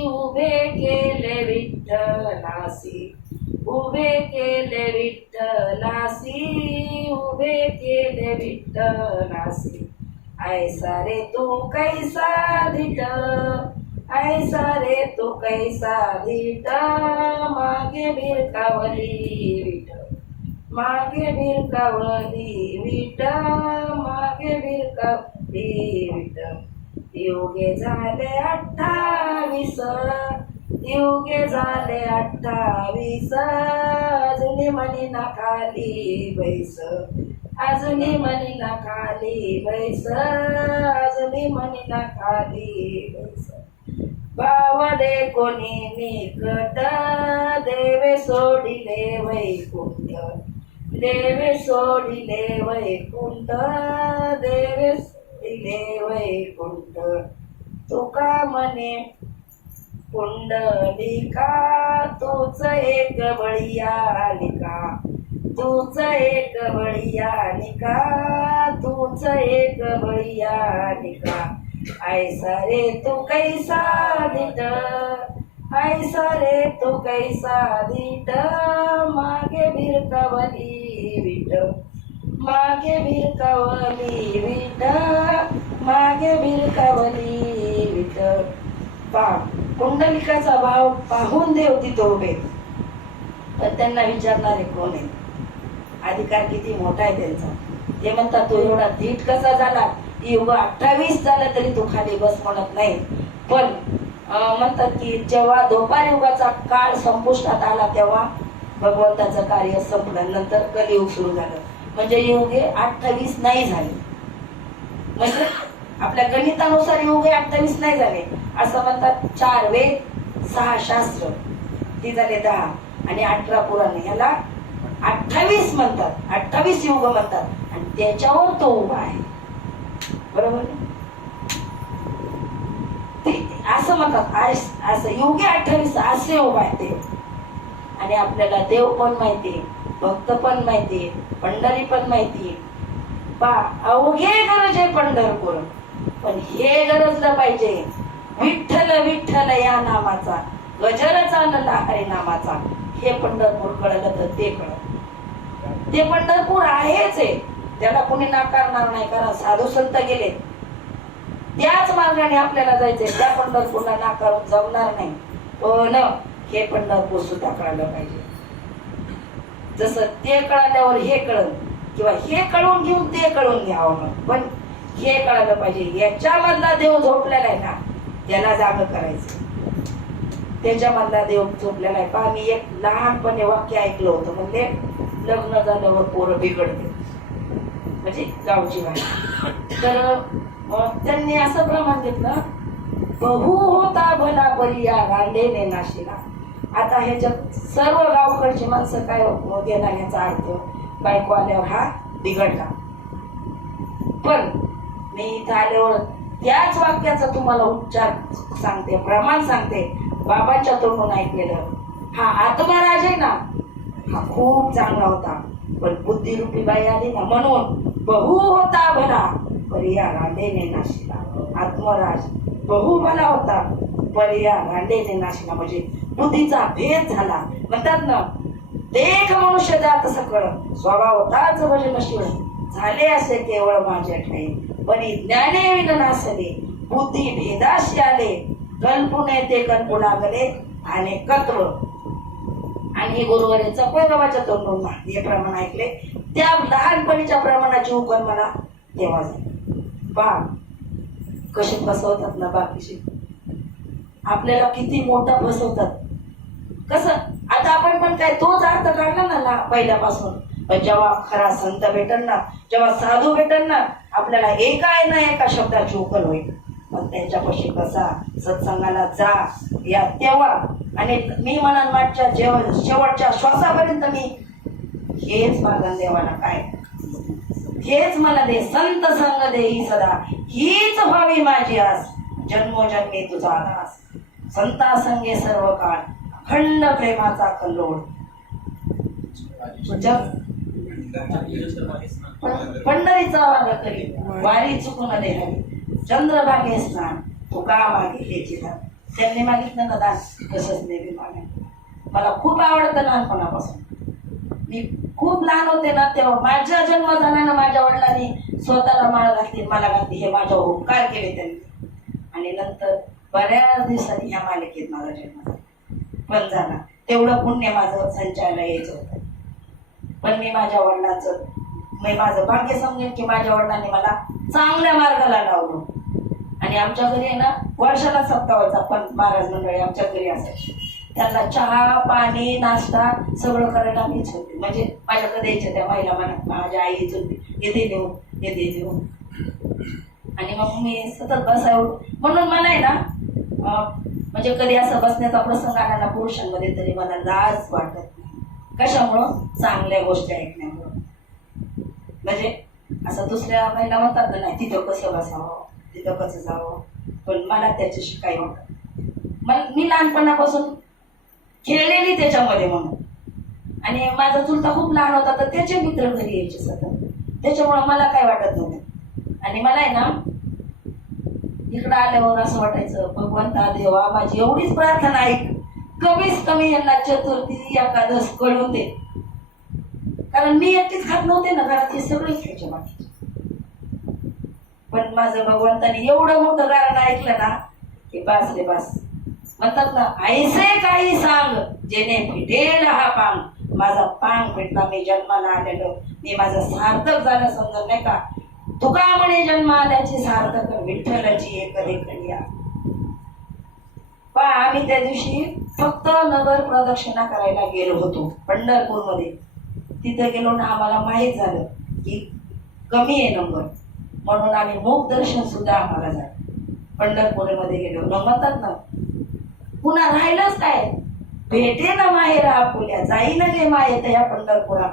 उभे केले विठ्ठलासी, उभे केले विठ्ठलासी, उभे केले विठ्ठलासी. ऐसा रे तू कैसा धिट, ऐसा रे तू कैसा धिट, मागे भिरकावली विठ, मागे भिरकावली विठ, मागे भिरकावली विठ. योगे झाले 28, योगे झाले 28, अजून मनी ना खाली बैस, अजून मनी ना खाली बैस, अजून मनी ना खाली बैस. बावले कोणी निकट, देवे सोडिले वैकुंठ, देवे सोडिले वैकुंठ, देवे सोडिले वैकुंठ, तुका म्हणे पुंडलिका, तूच एक बळीयानिका, तूच एक बळीयानिका, तूच एक बळीयानिका, ऐसा रे तू कैसा दिट, ऐसा रे तू कैसा दिट, मागे भिरकवली विट, मागे भिरकवली विट, मागे भिरकवली विट. कुंडलिकाचा भाव पाहून देव तिथं उभे, पण त्यांना विचारणारे कोण आहे, अधिकार किती मोठा आहे त्यांचा. ते म्हणतात तो एवढा धीट कसा झाला, युग 28 झालं तरी तो खाली बस म्हणत नाही. पण म्हणतात की जेव्हा द्वापार युगाचा काळ संपुष्टात आला तेव्हा भगवंताचं कार्य संपलं, नंतर कलियुग सुरू झालं. म्हणजे युगे 28 नाही झाले, म्हणजे आपल्या गणितानुसार युगे 28 नाही झाले. असं म्हणतात 4 वेद 6 शास्त्र ती झाले 10 आणि 18 पुराणे, याला 28 म्हणतात, 28 युग म्हणतात. आणि त्याच्यावर तो उभा आहे, बरोबर. असं म्हणतात असं युगे 28 असे उभा आहे देव. आणि आपल्याला देव पण माहिती, भक्त पण माहिती, पंढरी पण माहिती. अवघे गरज आहे पंढरपूर, पण हे गरजलं पाहिजे विठ्ठल विठ्ठल या नामाचा, गजर चालला हरी नामाचा. हे पंढरपूर कळलं तर ते कळलं, ते पंढरपूर आहेच आहे, त्याला कोणी नाकारणार नाही. कारण साधू संत गेले त्याच मार्गाने आपल्याला जायचंय, त्या पंढरपूरला नाकारून जमणार नाही. पण हे पंढरपूर सुद्धा कळलं पाहिजे. जसं ते कळाल्यावर हे कळलं, किंवा हे कळून घेऊन ते कळून घ्यावं, पण हे कळालं पाहिजे. याच्यामधला देव झोपलेला आहे ना, त्याला जाग करायचं. त्याच्यामधला देव झोपलेला आहे. पहा, मी एक लहानपणे वाक्य ऐकलं होतं, म्हणजे लग्न झाल्यावर पोरं बिघडते, म्हणजे गावची बाई. तर त्यांनी असं प्रमाण घेतलं, बहु होता भला बलिया गांडेने नाशिला. आता ह्याच्यात सर्व गावकडची माणसं काय देणार, याचा अर्थ बायको आल्यावर हा बिघडला. पण मी इथं आल्यावर त्याच वाक्याचा तुम्हाला उच्चार सांगते, प्रमाण सांगते, बाबांच्या तोंडून ऐकलेलं. हा आत्मराज आहे ना, हा खूप चांगला होता, पण बुद्धिरूपी बाई आली ना, म्हणून बहु होता भला परिया रांडेने नाशिला. आत्मराज बहु भला होता, परिया रांडेने नाशिला, म्हणजे बुद्धीचा भेद झाला. म्हणतात ना, देख मनुष्य जात सकळ, स्वभाव होताच भजनशील, झाले असे केवळ माझ्या ठाई, परी ज्ञाने विन नासले, बुद्धी भेदाशी आले, कल्पुने ते कल्पू लागले आणि कत्व. आणि गुरुवारीचा पैगवाच्या तोंडून हे प्रमाण ऐकले. त्या लहानपणीच्या प्रमाणाची उकल मला तेव्हा झाली. पहा कसे फसवतात ना बाकीचे, आपल्याला किती मोठा फसवतात. कसं आता आपण पण काय तोच अर्थ काढला ना पहिल्यापासून, पण जेव्हा खरा संत भेटल ना, जेव्हा साधू भेटल ना, आपल्याला एका ना एका शब्दाची उकल होईल. पण त्यांच्यापाशी कसा सत्संगाला जा या तेव्हा. आणि मी म्हणाल माझ्या शेवटच्या श्वासापर्यंत मी हेच मागण देवाला, काय हेच मला दे, संत संग देही सदा, हीच व्हावी माझी आस, जन्मोजन्मी तुझा दास, संता संगे सर्व काळ, अखंड प्रेमाचा कल्लोळ. पंढरीचा वागा करी, वारी चुकून देहावी, चंद्रभागे स्नान, तुका मागे ह्याची दान. त्यांनी मागितलं ना दान, तसंच नेहमी मागे. मला खूप आवडतं लहानपणापासून. मी खूप लहान होते ना तेव्हा माझा जन्म झाला ना, माझ्या वडिलांनी स्वतःला माळ घातली, मला घातली, हे माझ्यावर उपकार केले त्यांनी. आणि नंतर बऱ्याच दिवसांनी ह्या मालिकेत माझा जन्म झाला, पण झाला. तेवढं पुण्य माझं संचायला यायचं होतं. पण मी माझ्या वडिलांचं, मी माझं भाग्य समजेन की माझ्या वडिलांनी मला चांगल्या मार्गाला लावलं. आणि आमच्या घरी आहे ना वर्षाला सप्ताह व्हायचा, पण महाराज मंडळी आमच्या घरी असायची. त्यांना चहा पाणी नाश्ता सगळं करायला मीच होते. म्हणजे माझ्याकडे यायच्या त्या महिला माझ्या आईच होती, येते देऊ येते देऊ. आणि मग मी सतत बसावं, म्हणून मला आहे ना म्हणजे कधी असं बसण्याचा प्रसंग आला ना पुरुषांमध्ये, तरी मला लाज वाटत नाही. कशामुळं? चांगल्या गोष्टी ऐकण्यामुळं. म्हणजे असं दुसऱ्या महिला म्हणतात ना, नाही तिथं कसं बसावं, तिथं कसं जावं, पण मला त्याच्याशी काही वाटत. मी लहानपणापासून खेळलेली त्याच्यामध्ये म्हणून. आणि माझा चुलता खूप लहान होता तर त्याचे मित्र घरी यायचे सतत, त्याच्यामुळं मला काय वाटत नव्हतं. आणि मला आहे ना इकडं आल्यावर असं वाटायचं, भगवंता देवा माझी एवढीच प्रार्थना ऐक, कमीच कमी यांना चतुर्थी एकादश कळून दे. कारण मी एकटीच खात नव्हते ना, घरात हे सगळे खायचे बाकी. पण माझं भगवंताने एवढं मोठं कारण ऐकलं ना की बस रे बस. म्हणतात ना, ऐसे काही सांग जेणे फिटेल हा पांग. माझा पांग फिटला, मी जन्माला आलेलो, मी माझं सार्थक झालं समजत नाही का. तुका म्हणे जन्म आल्याची सार्थक विठ्ठलाची एक देखणिया. पण आम्ही त्या दिवशी फक्त नगर प्रदक्षिणा करायला गेलो होतो पंढरपूरमध्ये. तिथे गेलो ना आम्हाला माहीत झालं की कमी आहे नंबर, म्हणून आम्ही मुख दर्शन सुद्धा आम्हाला झालं. पंढरपूरमध्ये गेलो न म्हणतात ना, पुन्हा राहिलंच काय, भेटे ना माहेरा आपुल्या, जाई ना गे माये त्या पंढरपुरा.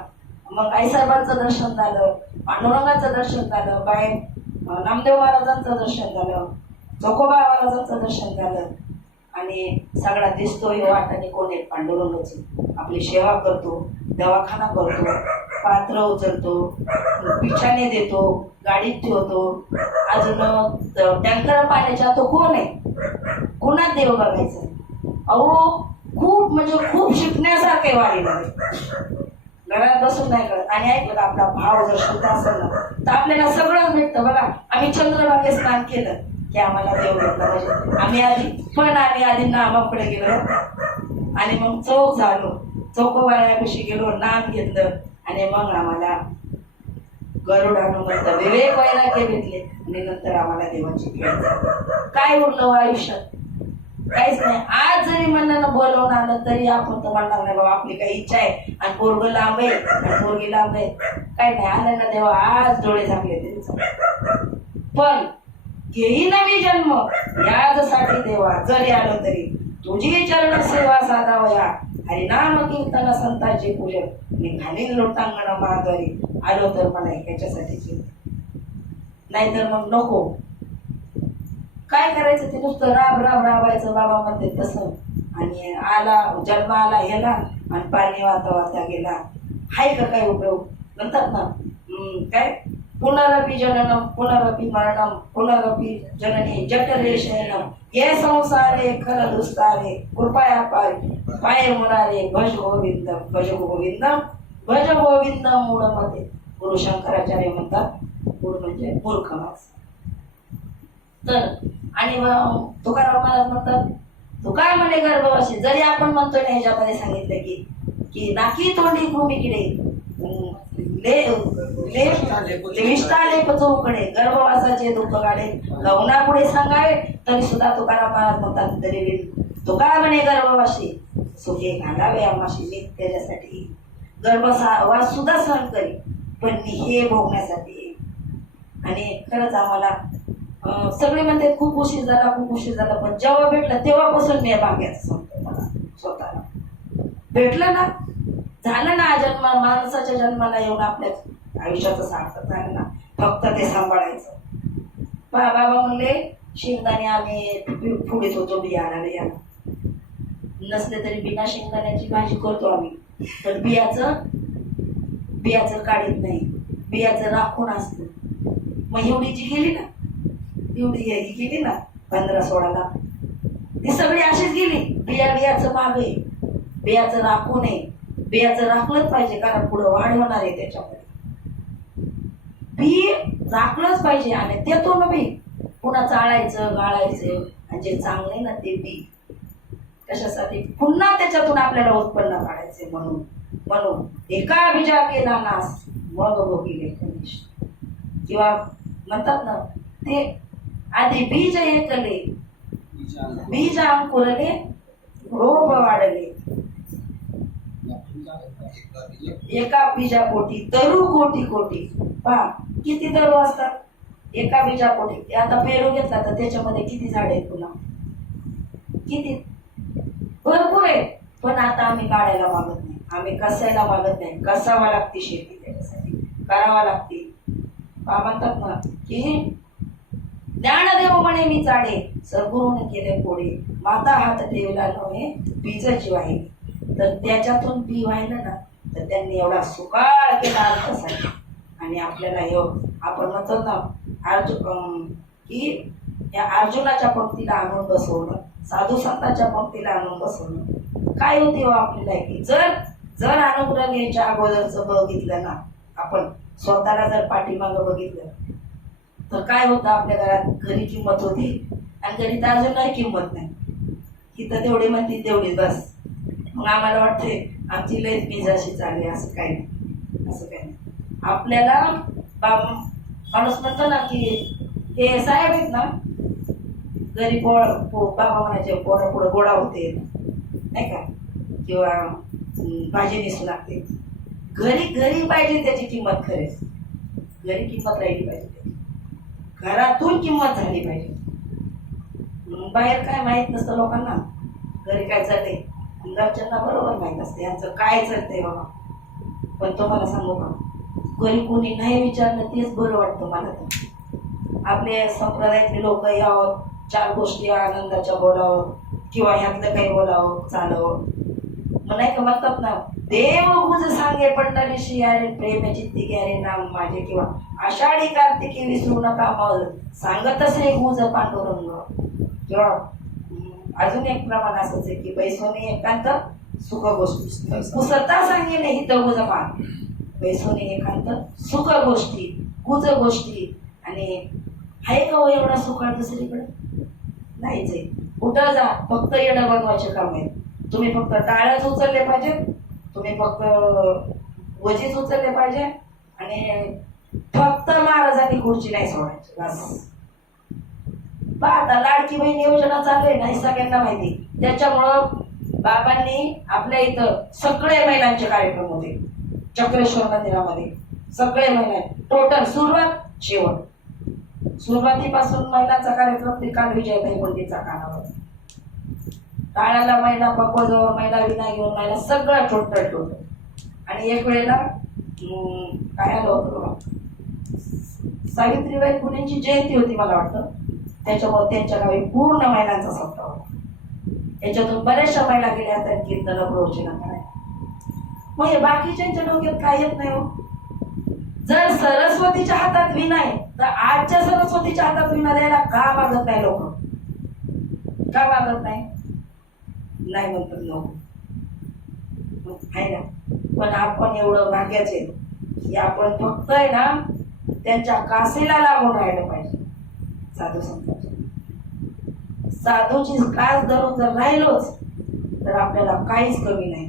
मग आईसाहेबांचं दर्शन झालं, पांडुरंगाचं दर्शन झालं, नामदेव महाराजांचं दर्शन झालं, चोखोबा महाराजांचं दर्शन झालं. आणि सगळा दिसतो हे वाटाने कोण आहे, पांडुरंगाची. आपली सेवा करतो, दवाखाना करतो, पात्र उचलतो, पिछाने देतो, गाडीत ठेवतो, अजून टँकर पाण्याच्या तो कोण आहे, कुणात देव बघायचं. अहो खूप म्हणजे खूप शिकण्यासारखे वारीमध्ये. घरात बसून नाही करत. आणि ऐकलं का, आपला भाव जर शुद्ध असेल ना तर आपल्याला सगळं भेटतं. बघा आम्ही चंद्रभागे स्नान केलं की आम्हाला देव भेटला. म्हणजे आम्ही आधी नामाकडे गेलो आणि मग चौक झालो, चौकोबायापाशी गेलो, नाम घेतलं आणि मग आम्हाला गरुड हनुमंत विवेक वैराग्य भेटले. आणि नंतर आम्हाला देवाची भेट झाली. काय उरलं आयुष्यात? काहीच नाही. आज जरी मनानं बोलवून आलं तरी आपण तर म्हणणार नाही बाबा आपली काही इच्छा आहे आणि पोरग लांब आहे आणि पोरगी लांब आहे. काही नाही, आलं ना देवा आज डोळे झाकले तरी. पण घेईन मी जन्म यासाठी देवा, जरी आलो तरी तुझी चरण सेवा साधावया. हरिनाम कीर्तन संतांचे पूजक, मी घालीन लोटांगण महाद्वारी. आलो तर मला ह्याच्यासाठी, नाहीतर मग नको. काय करायचं ते नुसतं राबायचं बाबा म्हणते तसं. आणि आला जन्म आला गेला आणि पाणी वाता वाता गेला, हाय का काय उपयोग. म्हणतात ना काय, पुनरपि जननम पुनरपि मरणम पुनरपि जननी जठरे शयनम. ये संसारे खल दुस्तारे कृपया पाय मुरारे. भज गोविंदम भज गोविंदम भज गोविंदम मूढमते. गुरु शंकराचार्य म्हणतात मूढ म्हणजे मूर्ख माणूस. तर आणि तुकाराम महाराज म्हणतात, तुका म्हणे गर्भवासी. जरी आपण म्हणतोय ना ह्याच्यामध्ये सांगितलं की नाकी तोंडी कृमीकडे लेप चौकडे गर्भवासाचे दुःख काढे गवना पुढे सांगावे. तरी सुद्धा तुकाराम महाराज म्हणतात, तरी तुका म्हणे गर्भवासी सुखे घालावे आम्हाशी. मी त्याच्यासाठी गर्भवास सुद्धा सहन करी, पण मी हे भोगण्यासाठी. आणि खरंच आम्हाला सगळे म्हणतात खूप उशीर झाला, पण जेव्हा भेटलं तेव्हापासून मी भाग्याचं सांगतो मला स्वतःला. भेटलं ना, झालं ना, माणसाच्या जन्माला येऊन आपल्या आयुष्याचं सार्थक झालं ना, फक्त ते सांभाळायचं. बाबा म्हणले शेंगदाणे आम्ही फुडीत होतो बियाला नसले तरी बिना शेंगदाण्याची भाजी करतो आम्ही. पण बियाचं काढीत नाही, बियाचं राखून असतं. मग एवढी जी गेली ना, एवढी गेली ना 15-16 लाख, ती सगळी अशीच गेली. बियाचं माग आहे, बियाचं राखू नये. बियाचं राखलंच पाहिजे, कारण पुढे वाढ होणार आहे त्याच्यामध्ये. बी राखलंच पाहिजे आणि त्यातून बी पुन्हा चाळायचं गाळायचं. आणि जे चांगले ना ते बी कशासाठी, पुन्हा त्याच्यातून आपल्याला उत्पन्न काढायचे. म्हणून एका बीजा केला नाश मग भोगिले कनिष्ठ. किंवा म्हणतात ना ते आधी बीज ऐकले, बीज अंकुरले, रोप वाढले. एका बीजापोटी तरू कोटी. पहा किती तरू असतात एका बीजापोटी. आता पेरू घेतला तर त्याच्यामध्ये किती झाड आहेत, पुन्हा किती भरपूर आहे. पण आता आम्ही काढायला मागत नाही, आम्ही कसायला मागत नाही. कसावा लागते शेती, त्याच्यासाठी करावा लागते. म्हणतात ना की ज्ञानदेव म्हणे मी चाडे सद्गुरूने केले कोडे माता हात ठेवला नव्हे बीज वाहिले. तर त्याच्यातून बी वाहिलं ना तर त्यांनी एवढा सुकाळ केला अर्थासाठी. आणि आपल्याला आपण म्हणतो ना अर्जुन की या अर्जुनाच्या पंक्तीला आणून बसवणं, साधू संतांच्या पंक्तीला आणून बसवणं काय होते हो आपली लायकी. जर अनुग्रह घ्यायच्या अगोदरचं बघितलं ना, आपण स्वतःला जर पाठीमागं बघितलं तर काय होतं, आपल्या घरात घरी किंमत होती आणि घरी तर अजून काही किंमत नाही. तिथं तेवढी म्हणती तेवढी बस. मग आम्हाला वाटते आमची लयच बिजाशी चालली. असं काही नाही, असं काही नाही. आपल्याला माणूस म्हणतो ना की हे साहेब आहेत ना घरी बाबा म्हणायचे पोरा पुढे गोडा होते नाही का, किंवा भाजी नेसू लागते. घरी पाहिजे त्याची किंमत. खरे घरी किंमत राहिली पाहिजे, घरातून किंमत झाली पाहिजे. बाहेर काय माहित नसतं लोकांना, घरी काय चालते घरच्यांना बरोबर माहित असते यांचं काय चालतंय बाबा. पण तुम्हाला सांगू का, घरी कोणी नाही विचारलं तेच बरं वाटतं मला. तर आपले संप्रदायातले लोक यावं, चार गोष्टी आनंदाच्या बोलावं किंवा ह्यातलं काही बोलावं चालवं. मग नाही का म्हणतात ना, देव गुज सांगे पंढरीशी अरे प्रेमाची तिघे नाम माझे, किंवा आषाढी कार्तिकी विसरू नका मग सांगतच रे गुज पांडुरंग. किंवा अजून एक प्रमाण असंच आहे की बैसोनी एकांत सुख गोष्टी कुसरता सांगे नाही हित गुज मान. बैसोनी एकांत सुख गोष्टी गुज गोष्टी. आणि आहे का हो एवढा सुखाळ दुसरीकडे? नाहीच आहे. कुठं जा फक्त येणं बनवायचे काम आहे. तुम्ही फक्त टाळच उचलले पाहिजेत, तुम्ही फक्त वजीच उचलले पाहिजे आणि फक्त महाराजांनी खुर्ची नाही सोडायची बस. आता लाडकी बहीण योजना चालू आहे नाही सगळ्यांना माहिती. त्याच्यामुळं बाबांनी आपल्या इथं सगळे महिलांचे कार्यक्रम होते चक्रेश्वर मंदिरामध्ये. सगळे महिला टोटल सुरुवात शेवट, सुरुवातीपासून महिलांचा कार्यक्रम ते काल विजयताई पंडितचा कानावर. टाळ्याला महिला पकवाजवळ महिला विना घेऊन महिला सगळं टोटल. आणि एक वेळेला काय आलं होतं, सावित्रीबाई फुलेंची जयंती होती मला वाटतं. त्याच्यामुळे त्यांच्या गावी पूर्ण महिलांचा सप्ताह होता. याच्यातून बऱ्याचशा महिला गेल्या त्या कीर्तन प्रवचन करायला. मग हे बाकीच्यांच्या डोक्यात काय येत नाही हो. जर सरस्वतीच्या हातात विना आहे तर आजच्या सरस्वतीच्या हातात विना द्यायला का मागत नाही लोक? का मागत नाही? नाही म्हणतात लोक आहे ना. पण आपण एवढं भाग्याचे की आपण फक्त आहे ना त्यांच्या कासेला लागून राहिलं पाहिजे. साधू संतांच्या साधूची कास धरून जर राहिलोच तर आपल्याला काहीच कमी नाही,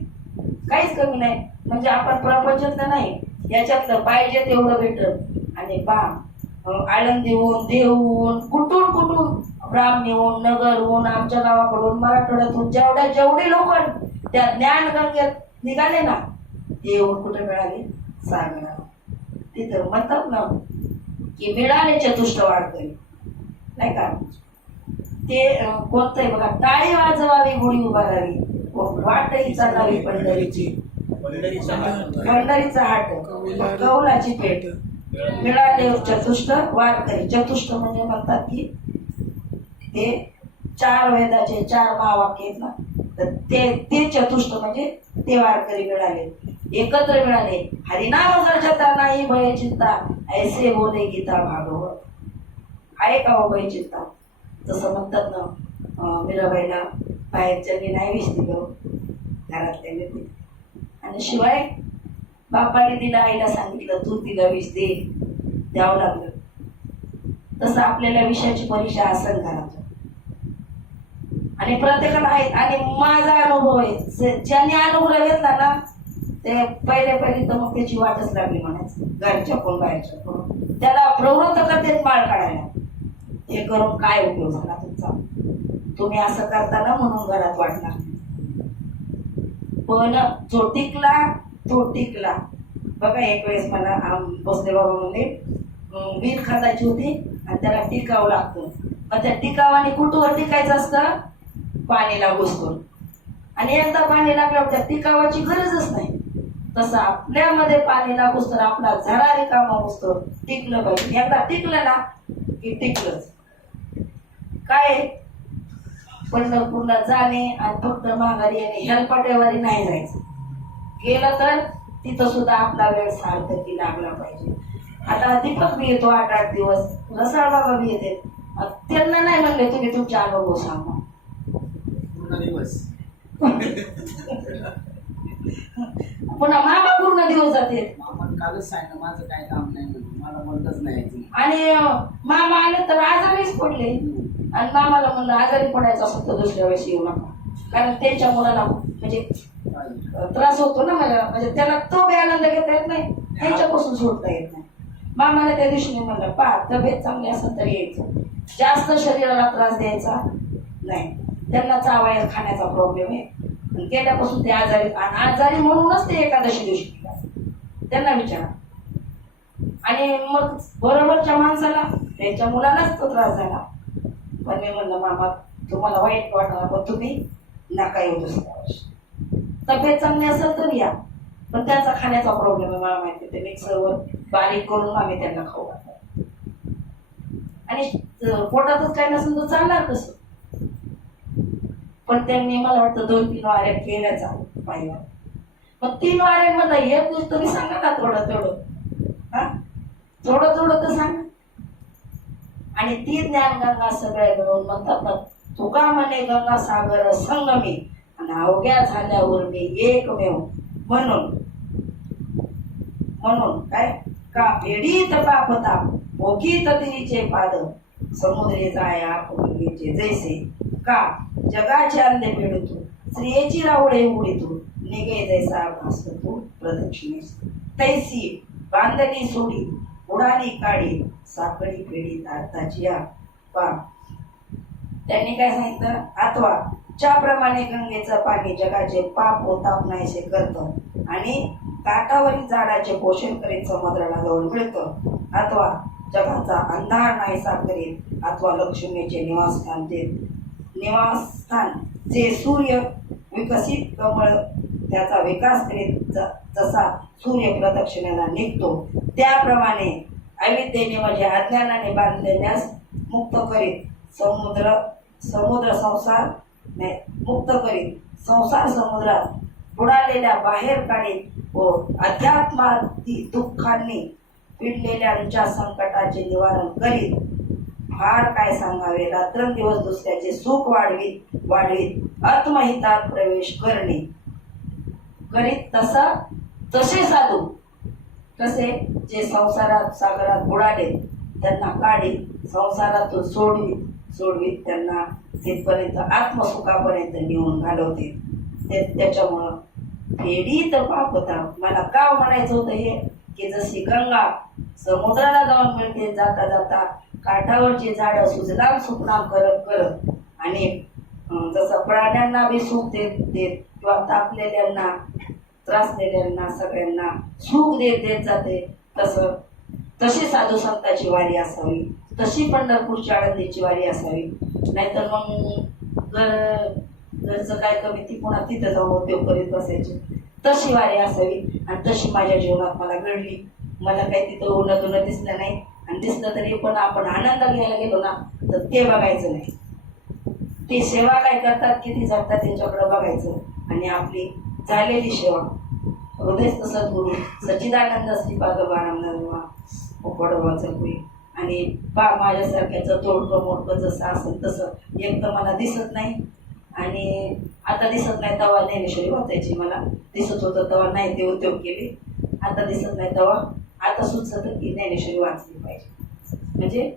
काहीच कमी नाही. म्हणजे आपण प्रपंचातलं नाही याच्यातलं पाहिजे तेवढं भेटत. आणि आळंदीहून देहून कुठून ब्राह्मणीहून नगरहून आमच्या गावाकडून मराठवाड्यातून जेवढे लोक त्या ज्ञान गंगेत निघाले ना ते येऊन कुठे मिळाले? सागराला. तिथं म्हणतात ना की मिळाले चतुष्ट वाढकरी नाही का. ते कोणतंही बघा, टाळी वाजवावी गुढी उभारावी वाटही चालावी पंढरीची, पंढरीचा हाट कौलाची पेठ मिळाले चतुष्ट वारकरी. चतुष्ट म्हणजे म्हणतात की ते चार वेदाचे 4 महावाक्य आहेत ना, तर ते चतुष्ट म्हणजे ते वारकरी मिळाले, एकत्र मिळाले. हरिनाम जर नाही भय चिंता ऐसे बोले गीता भागवत. आहे का हो भय चिंता? जसं म्हणतात ना मीराबाईला बाहेरच्यांनी नाही विष दिलं, घरातल्याने दिलं. आणि शिवाय बापाने दिला, आईला सांगितलं तू तिला विष दे, द्यावं लागलं. तसं आपल्याला विषयाची परीक्षा असेल घरात आणि प्रत्येकाला आहे. आणि माझा अनुभव आहे, ज्यांनी अनुभव घेतला ना ते पहिले तर मग त्याची वाटच लागली म्हणायचं, घरच्या कोण बाहेरच्या कोण. त्याला प्रवृत्त करतेच माळ काढायला. हे करून काय उपयोग झाला तुमचा? तुम्ही असं करताना म्हणून घरात वाटणार. पण जो टिकला तो टिकला. बघा एक वेळेस मला बसले बाबा म्हणजे वीर खाताची होती आणि त्याला टिकावं लागतं. मग त्या टिकावाने कुठवर टिकायचं असतं? पाणीला घुसतो. आणि एकदा पाणी लागल्यावर त्या टिकावाची गरजच नाही. तसं आपल्यामध्ये पाणी लागूस तर आपला झरा रिकामा होतो, टिकलं पाहिजे. एकदा टिकलं ना की टिकलंच. काय पंढरपूरला जाणे आणि फक्त माघारी येणे हेलपाट्यावरी नाही जायचं. गेलं तर तिथं सुद्धा आपला वेळ सार्थकी लागला पाहिजे. आता दीपक बी येतो 8-8 दिवस, रसाळ बाबा बी येते. त्यांना नाही म्हणले तुम्ही तुमचा अनुभव सांगा. पूर्ण दिवस पुन्हा मामा पूर्ण दिवस जाते. मामा कालच सांगितलं माझं काय काम नाही म्हणून, मला म्हणतच नाही. आणि मामा आले तर आजारीच पडले. आणि मामाला म्हणलं आजारी पडायचं असं तर दुसऱ्या वेळेस येऊ नका, कारण त्यांच्या मुलाला म्हणजे त्रास होतो ना मला. म्हणजे त्याला तो बी आनंद घेता येत नाही, त्यांच्यापासून सोडता येत नाही. मामाला त्या दिवशी म्हणलं पा तब्येत चांगली असेल तर यायचं, जास्त शरीराला त्रास द्यायचा नाही. त्यांना चावायला खाण्याचा प्रॉब्लेम आहे. गेल्यापासून ते आजारी म्हणूनच ते एकादशी दिवशी निघाले. त्यांना विचारा. आणि मग बरोबरच्या माणसाला त्यांच्या मुलालाच तो त्रास झाला. पण मी म्हणलं मामा तुम्हाला वाईट वाटणार पण तुम्ही नका येऊ दुसऱ्या वर्षी. तब्येत चांगली असेल तर या, पण त्यांचा खाण्याचा प्रॉब्लेम आहे मला माहिती. ते मिक्सरवर बारीक करून आम्ही त्यांना खाऊ घालतो. आणि पोटातच काय नसेल तर चालणार कसं. पण त्यांनी मला वाटतं 2-3 वाऱ्या केल्याचा पाहिजे. मग 3 वाऱ्यांमधला एक दिवस तुम्ही सांगा ना थोडं थोडं तर सांगा. आणि ती ज्ञानगंगा सगळ्या मिळून म्हणतात ना, तुका म्हणे गंगा सागर संगमी आणि अवघ्या झाल्यावर मी एकमेव. म्हणून काय का फेडीत पापता ओघीत तिचे पाद समुद्रे जाय आपण जैसे का जगाचे अंधे फेडतो स्त्रियेची रावळे उडीतो निघे जैसा भास तू प्रदक्षिणेस तैसी बांधणी सोडी उडाली काढी साखळी फेडी तारताची पा. त्यांनी काय सांगितलं, अथवा ज्याप्रमाणे गंगेचं पाणी जगाचे पाप व ताप नाहीसे करतं आणि काठावरील झाडाचे पोषण करीत समुद्राला जाऊन मिळतं, अथवा जगाचा अंधार नाहीसा करीत, अथवा लक्ष्मीचे निवासस्थान जे सूर्य विकसित कमळ त्याचा विकास करीत जसा सूर्य प्रदक्षिणेला निघतो त्याप्रमाणे अविद्येने म्हणजे अज्ञानाने बांधलेल्यास मुक्त करीत समुद्र संसार मुक्त करीत संसार समुद्रात बुडालेल्या बाहेर काढीत व अध्यात्मादी दुःखांनी पिडलेल्यांच्या संकटाचे निवारण करीत. फार काय सांगावे, रात्रंदिवस दुसऱ्याचे सुख वाढवीत आत्महितात प्रवेश करणे करीत तसे साधू कसे जे संसारात सागरात बुडाले त्यांना काढीत संसारातून सोडवीत त्यांना तिथपर्यंत आत्मसुखापर्यंत नेऊन घालवते. त्याच्यामुळं फेडी तर पाप होता. मला का म्हणायचं होतं हे की जशी गंगा समुद्राला जाऊन मिळते जाता जाता काठावरची झाडं सुजलाम सुफलाम करत आणि जसं प्राण्यांना बी सुख देत किंवा तापलेल्यांना त्रासलेल्यांना सगळ्यांना सुख देत जाते, तशी साधू संतांची वारी असावी, तशी पंढरपूरची आळंदीची वारी असावी. नाहीतर मग घरचं काय कमी ती पुन्हा तिथं जाऊन उद्योग करीत बसायचे. तशी वारी असावी आणि तशी माझ्या जीवनात मला घडली. मला काही तिथं उन्हा दिसलं नाही आणि दिसलं तरी पण आपण आनंद घ्यायला गेलो ना तर ते बघायचं नाही. ते सेवा काय करतात किती जगतात त्यांच्याकडे बघायचं आणि आपली झालेली सेवा हृदयस्थ सद्गुरू सच्चिदानंद श्रीपाद उपडवाचं होईल. आणि माझ्यासारख्याचं तोडकं मोडकं जसं असेल तसं एक तर मला दिसत नाही आणि आता दिसत नाही. तेव्हा ज्ञानेश्वरी वाचायची, मला दिसत होतं तेव्हा नाही ते उद्योग केले. आता दिसत नाही तेव्हा आता सुचत की ज्ञानेश्वरी वाचली पाहिजे. म्हणजे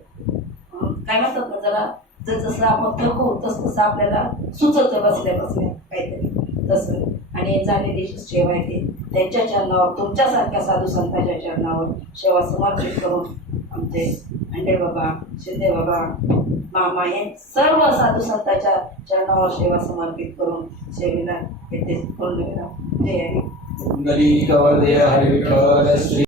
काय म्हणतात ना, जरा जसं आपण थकू तसं आपल्याला सुचत बसल्या काहीतरी तसं. आणि झालेली सेवा आहे त्यांच्या चरणावर तुमच्यासारख्या साधू संतांच्या चरणावर सेवा समर्पित करून आमचे अंडे बाबा शिंदे बाबा मामा हे सर्व साधू संतांच्या चरणावर सेवा समर्पित करून सेवेला येथे पूर्ण जय हरी. हरी विठ्ठल श्री